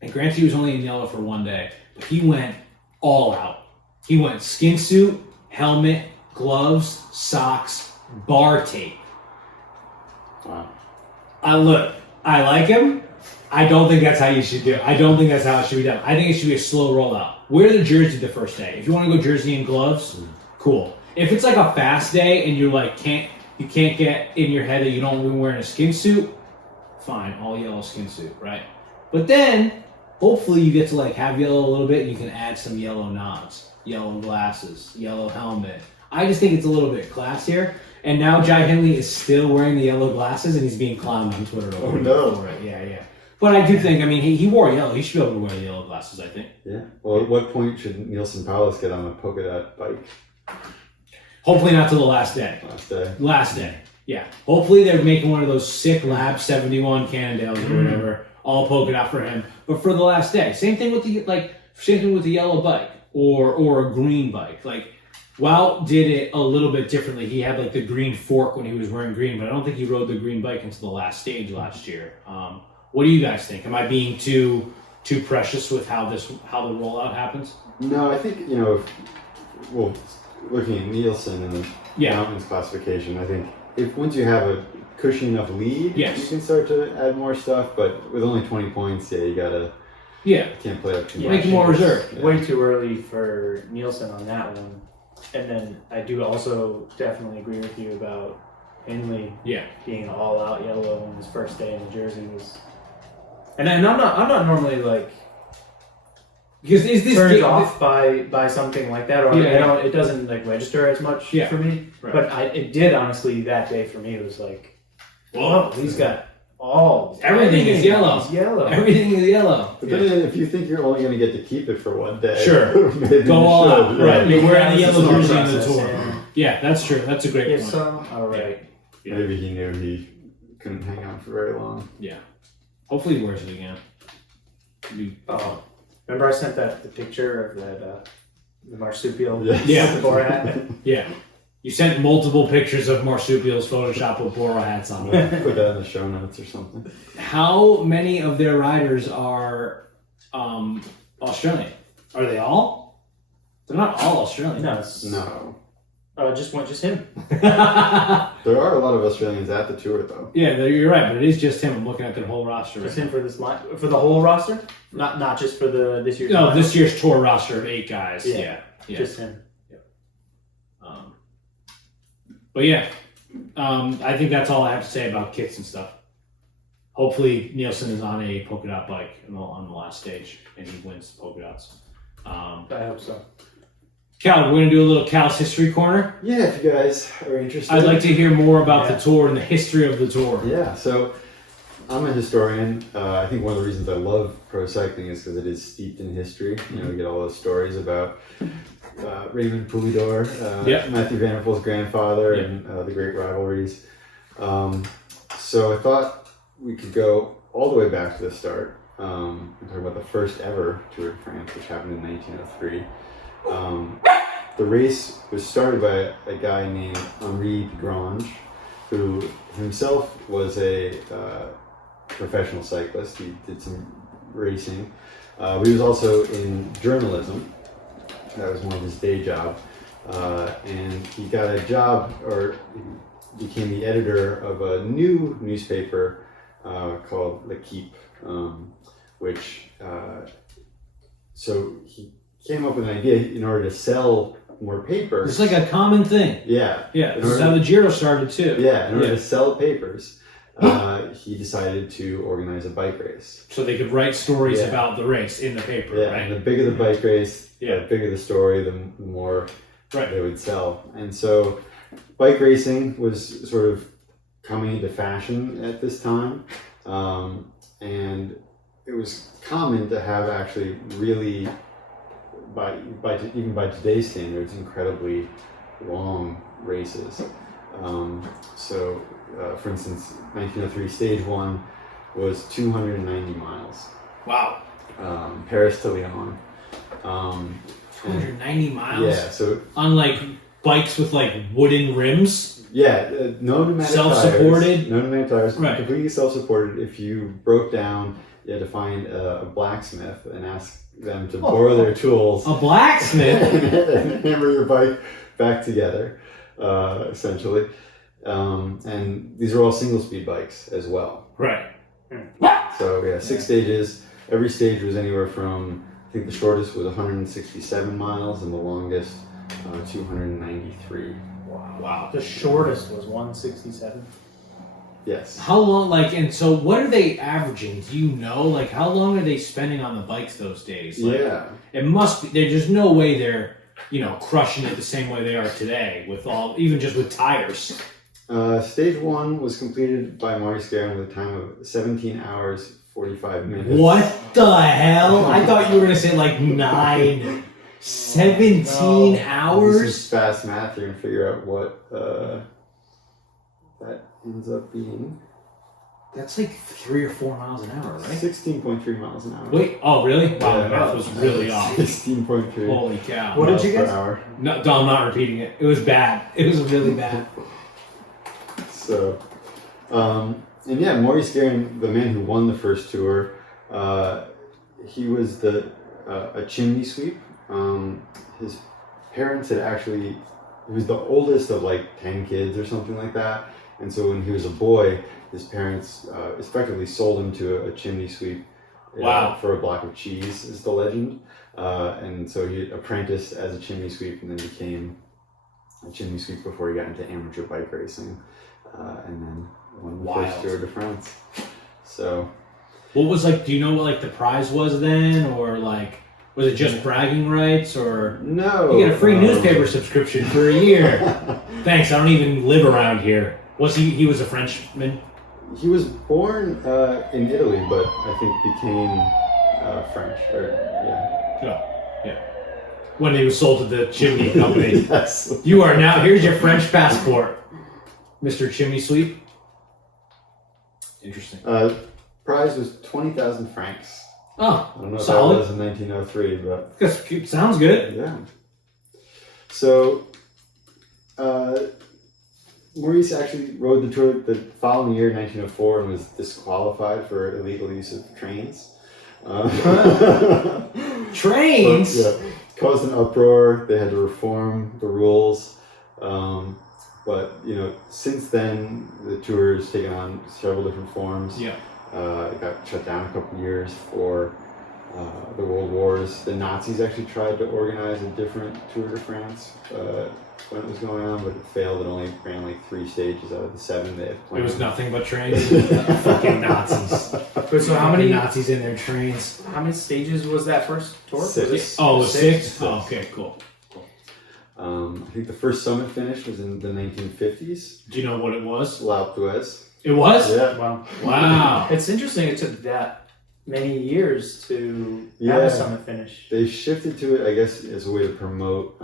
and granted he was only in yellow for one day, but he went all out. He went skin suit, helmet, gloves, socks, bar tape. Wow. I like him. I don't think that's how you should do it. I don't think that's how it should be done. I think it should be a slow rollout. Wear the jersey the first day. If you want to go jersey and gloves, cool. If it's like a fast day and you're like you can't get in your head that you don't want to be wearing a skin suit, fine, all yellow skin suit, right? But then hopefully you get to like have yellow a little bit and you can add some yellow nods, yellow glasses, yellow helmet. I just think it's a little bit classier. And now Jai Hindley is still wearing the yellow glasses and he's being clowned on Twitter over it. Yeah. But I do think, I mean, he wore yellow. He should be able to wear the yellow glasses, I think. Yeah. Well, at what point should Nielsen Paulus get on a polka dot bike? Hopefully not till the last day. Last day. Yeah. Hopefully they're making one of those sick Lab 71 Cannondales or whatever, all polka dot for him. But for the last day. Same thing with the yellow bike or a green bike. Like, Wout did it a little bit differently. He had like the green fork when he was wearing green, but I don't think he rode the green bike into the last stage last year. What do you guys think? Am I being too precious with how the rollout happens? No, I think, looking at Nielsen and the mountains classification, I think if once you have a cushy enough lead, you can start to add more stuff. But with only 20 points, you gotta can't play up too much. Make more reserve. Way too early for Nielsen on that one. And then I do also definitely agree with you about Hindley being all out yellow on his first day in the jersey was. And I'm not normally like because is this turned off by something like that, or it doesn't like register as much for me. Right. But it did honestly that day for me. It was like, whoa, he's got everything is yellow. It's yellow. Everything is yellow. But then if you think you're only going to get to keep it for one day, maybe go all out. Right, you're wearing the yellow jersey in the tour. Yeah. That's true. That's a great point. So all right. Yeah. Maybe he knew he couldn't hang on for very long. Yeah. Hopefully he wears it again. Remember I sent the picture of that the marsupial Bora hat? Yeah. You sent multiple pictures of marsupials photoshopped with Bora hats on them. Put that in the show notes or something. How many of their riders are Australian? Are they all? They're not all Australian. No. Just him. There are a lot of Australians at the tour, though. Yeah, you're right, but it is just him. I'm looking at the whole roster. Just him for this line, for the whole roster, not just for this year's. No, this year's tour roster of 8 guys. Yeah. Just him. But I think that's all I have to say about kits and stuff. Hopefully Nielsen is on a polka dot bike on the last stage and he wins the polka dots. I hope so. Cal, we're going to do a little Cal's History Corner. Yeah, if you guys are interested. I'd like to hear more about the tour and the history of the tour. Yeah, so I'm a historian. I think one of the reasons I love pro cycling is because it is steeped in history. We get all those stories about Raymond Poulidor, Matthew Van Der Poel's grandfather, and the great rivalries. So I thought we could go all the way back to the start and talk about the first ever Tour de France, which happened in 1903. The race was started by a guy named Henri de Grange, who himself was a professional cyclist. He did some racing. He was also in journalism. That was one of his day job. And he got a job, or he became the editor of a new newspaper called L'Equipe, which, so he came up with an idea in order to sell more papers. It's like a common thing. Yeah. This is how the Giro started too. Yeah, in order to sell papers, he decided to organize a bike race. So they could write stories about the race in the paper, right? And the bigger the bike race, the bigger the story, the more they would sell. And so bike racing was sort of coming into fashion at this time. And it was common to have actually really, even by today's standards, incredibly long races. For instance, 1903 stage 1 was 290 miles. Wow. Paris to Lyon. 290 miles? Yeah, so On like bikes with like wooden rims? no pneumatic Self-supported? tires. No pneumatic tires. Right. Completely self-supported. If you broke down, you had to find a blacksmith and ask them to borrow their tools. A blacksmith? And hammer your bike back together, essentially. And these are all single-speed bikes as well. Right. So yeah, 6 stages. Every stage was anywhere from, I think the shortest was 167 miles and the longest 293. Wow. The shortest was 167. Yes. How long, like, and so what are they averaging? Do you know? Like, how long are they spending on the bikes those days? Like, Yeah. It must be, there's no way they're, crushing it the same way they are today with all, even just with tires. Stage 1 was completed by Marty Scaron with a time of 17 hours, 45 minutes. What the hell? I thought you were going to say like 9. 17 hours? This is fast math. You're going to figure out what that ends up being. That's like 3 or 4 miles an hour, right? 16.3 miles an hour. Wait, oh really? Wow, Yeah, that was really off. 16.3 Holy cow. What did you per guess? hour. No, I'm not repeating it. It was bad. It was really bad. So, and yeah, Maurice Guerin, the man who won the first tour, he was a chimney sweep. His parents had actually, he was the oldest of like 10 kids or something like that. And so when he was a boy, his parents effectively sold him to a chimney sweep. Wow. For a block of cheese, is the legend. And so he apprenticed as a chimney sweep and then became a chimney sweep before he got into amateur bike racing. And then won the first Tour de France. So, What was like, do you know what like the prize was then? Or like, was it just bragging rights or? no. You get a free newspaper subscription for a year. Thanks, I don't even live around here. Was he was a Frenchman? He was born in Italy, but I think became French. Yeah. When he was sold to the chimney company. Yes. You are now, here's your French passport, Mr. Chimney Sweep. Interesting. Prize was 20,000 francs. Oh, I don't know if solid. that was in 1903, but That's, sounds good. yeah. So, Maurice actually rode the tour the following year, 1904, and was disqualified for illegal use of trains. Trains? Yeah, caused an uproar. They had to reform the rules. But, since then, the tour has taken on several different forms. Yeah. It got shut down a couple years for the World Wars. The Nazis actually tried to organize a different Tour de France when it was going on, but it failed. It only ran like 3 stages out of the 7 they had planned. It was nothing but trains. Fucking Nazis. Wait, so how many Nazis in their trains? How many stages was that first tour? 6. Was it Oh, it was 6? Six. Oh, okay, cool. I think the first summit finish was in the 1950s. Do you know what it was? L'Alpe d'Huez. It was? Yeah. Wow. Wow. It's interesting it took that many years to have Yeah. a summit finish. They shifted to it, I guess, as a way to promote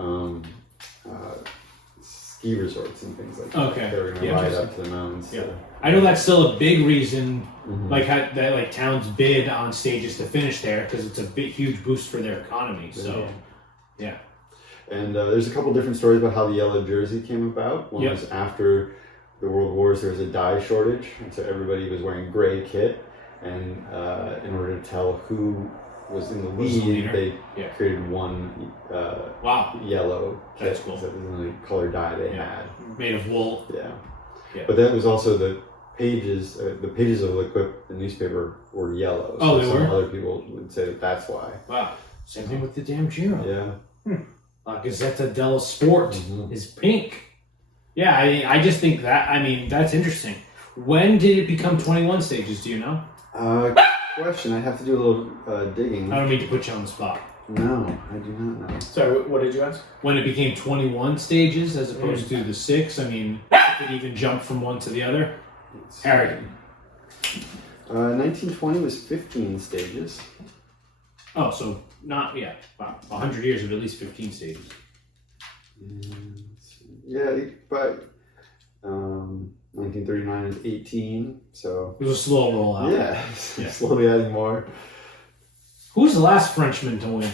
ski resorts and things like that. Okay. They were going to Yeah, ride interesting. up to the mountains. Yeah. I know that's still a big reason, Mhm. like how that like towns bid on stages to finish there because it's a big, huge boost for their economy. So, yeah. And there's a couple different stories about how the yellow jersey came about. One Yep. was after the World Wars, there was a dye shortage, and so everybody was wearing gray kit. And in order to tell who was in the Was the lead, leader? they Yeah. created one Wow. yellow kit. That's cool. That was the only color dye they Yeah. had. Made of wool. Yeah. Yeah. But that was also the pages of the newspaper were yellow. So Oh, they some were? other people would say that's why. Wow. Same thing with the damn Giro. Yeah. La Gazzetta dello Sport Mhm. is pink. Yeah, I just think that's interesting. When did it become 21 stages? Do you know? Question. I have to do a little digging. I don't mean to put you on the spot. No, I do not know. Sorry, what did you ask? When it became 21 stages as opposed to the 6, I mean, if it even jumped from one to the other. Harry. 1920 was 15 stages. Oh, so not, yeah, wow. 100 years of at least 15 stages. Yeah, but 1939 is 18, so It was a slow rollout. yeah, Yeah. slowly adding more. Who was the last Frenchman to win?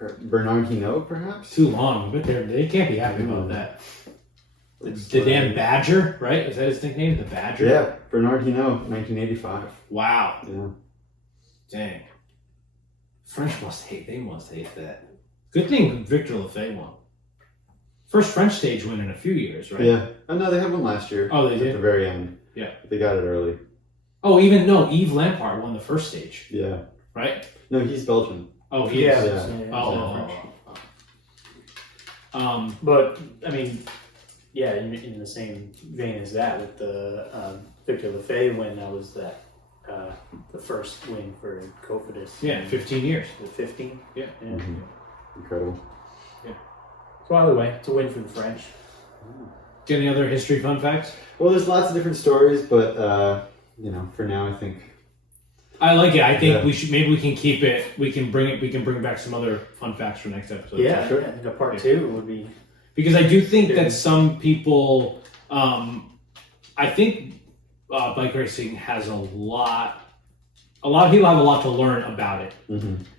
Bernard Hinault, perhaps? Too long, but they can't be happy about that. The damn Badger, right? Is that his nickname? The Badger? Yeah, Bernard Hinault, 1985. Wow. Yeah. Dang. French must hate that. Good thing Victor Lafay won. First French stage win in a few years, right? Yeah. Oh, no, they had one last year. Oh, they did? At the very end. Yeah. They got it early. Oh, Yves Lampard won the first stage, Yeah. right? No, he's Belgian. Oh, he Yeah. is. Yeah. Oh. But I mean, yeah, in the same vein as that, with the Victor Lafay win, that was the first win for Cofidis. Yeah, 15 years. 15. Yeah. Mm-hmm. Incredible. So either way, it's a win for the French. Got any other history fun facts? Well, there's lots of different stories, but for now, I think. I like it. I think maybe we can keep it. We can bring back some other fun facts for next episode. Yeah, Sure. I think a part 2 would be. Because I do think that some people, I think bike racing has a lot of people have a lot to learn about it,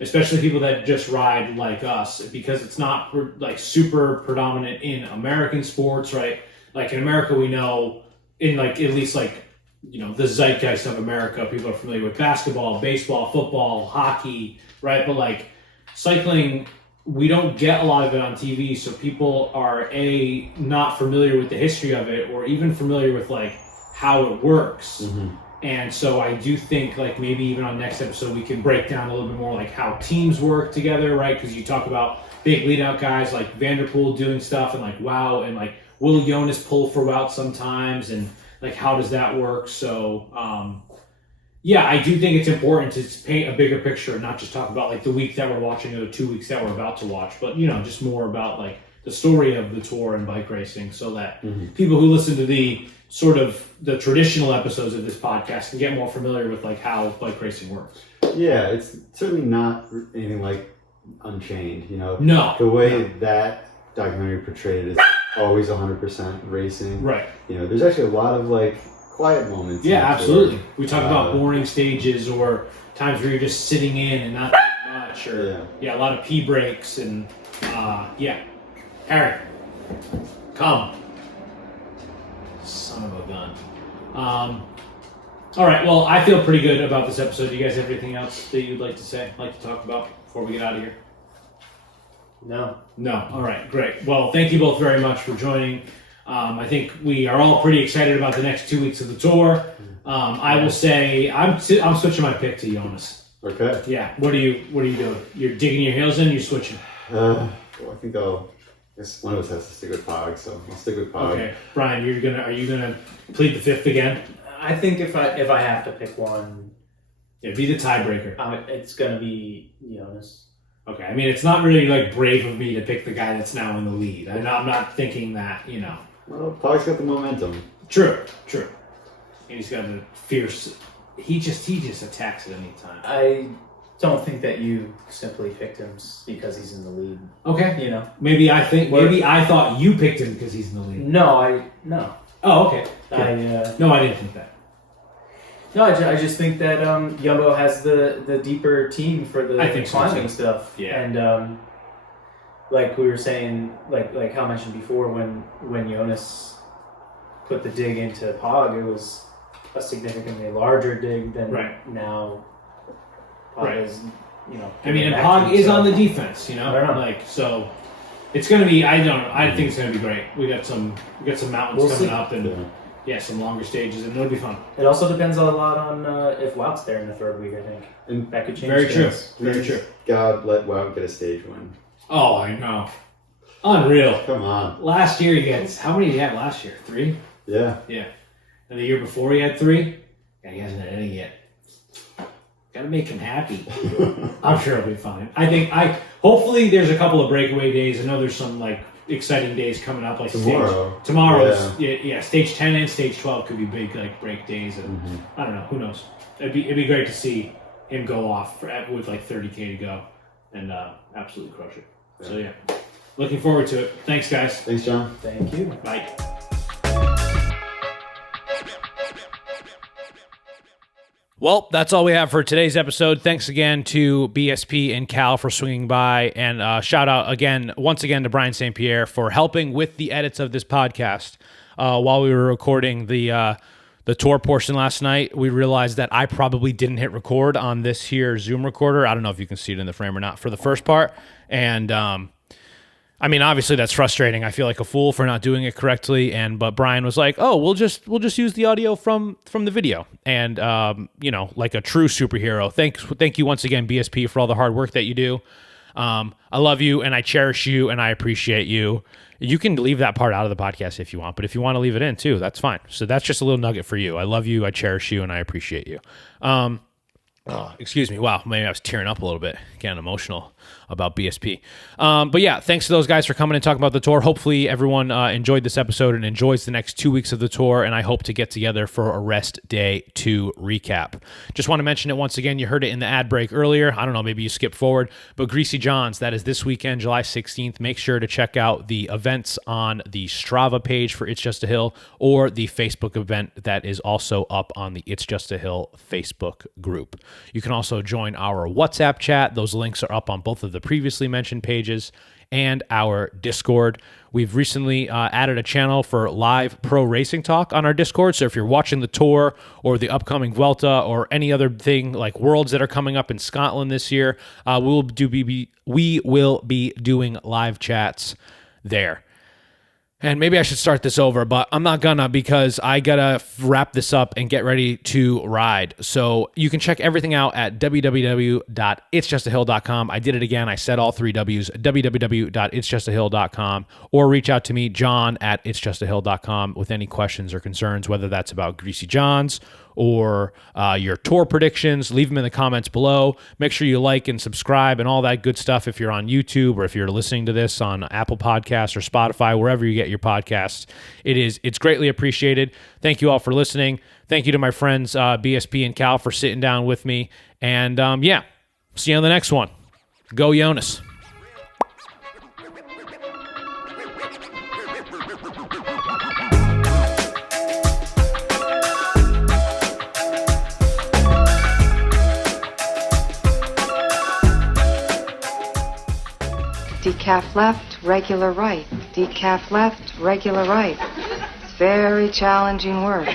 especially people that just ride like us, because it's not like super predominant in American sports, right? Like in America, we know in like at least like the zeitgeist of America, people are familiar with basketball, baseball, football, hockey, right? But like cycling, we don't get a lot of it on TV, so people are not familiar with the history of it, or even familiar with like how it works. And so I do think like maybe even on next episode we can break down a little bit more like how teams work together, right? Because you talk about big lead out guys like Vanderpool doing stuff and like Wout, and like will Jonas pull for Wout sometimes, and like how does that work? So yeah, I do think it's important to paint a bigger picture and not just talk about like the week that we're watching or the 2 weeks that we're about to watch, but just more about like the story of the tour and bike racing, so that people who listen to the sort of the traditional episodes of this podcast can get more familiar with like how bike racing works. Yeah, it's certainly not anything like Unchained, No. The way that documentary portrayed it is always 100% racing. Right. There's actually a lot of like quiet moments. Yeah, absolutely. We talk about boring stages or times where you're just sitting in and not doing much, or a lot of pee breaks and Harry, come. Son of a gun. All right, well, I feel pretty good about this episode. Do you guys have anything else that you'd like to say, like to talk about before we get out of here? No. All right, great. Well, thank you both very much for joining. I think we are all pretty excited about the next 2 weeks of the tour. I will say I'm switching my pick to Jonas. Okay. Yeah. What are you doing? You're digging your heels in. You're switching. I think I guess one of us has to stick with Pog, so I'll stick with Pog. Okay, Brian, are you gonna plead the fifth again? I think if I have to pick one, Yeah, be the tiebreaker. It's gonna be Jonas. Okay, I mean it's not really like brave of me to pick the guy that's now in the lead. I'm not thinking that Well, Pog's got the momentum. True. And he's got a fierce. He just attacks at any time. I don't think that you simply picked him because he's in the lead. Okay. Maybe I thought you picked him because he's in the lead. No. Oh, okay. No, I didn't think that. No, I just think that Jumbo has the deeper team for the climbing stuff. Yeah. And like we were saying, like Cal mentioned before, when Jonas put the dig into Pog, it was a significantly larger dig than now. Pog is, I mean, and Pog is on the defense, I don't know. like so. It's gonna be. I don't know. I think it's gonna be great. We got some mountains coming up, and some longer stages, and it'll be fun. It also depends a lot on if Wout's there in the third week. I think, And that could change. Very true. things. Very true. God, let Wout get a stage win. Oh, I know. Unreal. Come on. Last year he had how many did he have last year? 3? Yeah. Yeah. And the year before he had 3. Yeah, he hasn't had any yet. Gotta make him happy. I'm sure it'll be fine. Hopefully there's a couple of breakaway days. I know there's some like exciting days coming up, like tomorrow's stage 10 and stage 12 could be big like break days, and I don't know, who knows. It'd be great to see him go off with like 30K to go and absolutely crush it. So yeah, looking forward to it. Thanks guys. Thanks, John. Thank you. Bye. Well, that's all we have for today's episode. Thanks again to BSP and Cal for swinging by, and shout out once again to Brian St. Pierre for helping with the edits of this podcast. While we were recording the tour portion last night, we realized that I probably didn't hit record on this here Zoom recorder. I don't know if you can see it in the frame or not for the first part, and I mean, obviously that's frustrating. I feel like a fool for not doing it correctly. But Brian was like, "Oh, we'll just use the audio from the video." And like a true superhero. Thank you once again, BSP, for all the hard work that you do. I love you and I cherish you and I appreciate you. You can leave that part out of the podcast if you want, but if you want to leave it in too, that's fine. So that's just a little nugget for you. I love you, I cherish you, and I appreciate you. Excuse me. Wow, maybe I was tearing up a little bit, getting emotional about BSP. But yeah, thanks to those guys for coming and talking about the tour. Hopefully everyone enjoyed this episode and enjoys the next 2 weeks of the tour, and I hope to get together for a rest day 2 recap. Just want to mention it once again. You heard it in the ad break earlier. I don't know, maybe you skipped forward, but Greasy John's, that is this weekend, July 16th. Make sure to check out the events on the Strava page for It's Just a Hill, or the Facebook event that is also up on the It's Just a Hill Facebook group. You can also join our WhatsApp chat. Those links are up on both of the previously mentioned pages, and our Discord. We've recently added a channel for live pro racing talk on our Discord. So if you're watching the tour or the upcoming Vuelta or any other thing like Worlds that are coming up in Scotland this year, we will be doing live chats there. And maybe I should start this over, but I'm not gonna, because I gotta wrap this up and get ready to ride. So you can check everything out at www.itsjustahill.com. I did it again. I said all 3 W's, www.itsjustahill.com, or reach out to me, John at itsjustahill.com, with any questions or concerns, whether that's about Greasy John's or your tour predictions. Leave them in the comments below. Make sure you like and subscribe and all that good stuff if you're on YouTube, or if you're listening to this on Apple Podcasts or Spotify, wherever you get your podcasts. It's greatly appreciated. Thank you all for listening. Thank you to my friends BSP and Cal for sitting down with me. And see you on the next one. Go Jonas. Decaf left, regular right. Decaf left, regular right. It's very challenging work.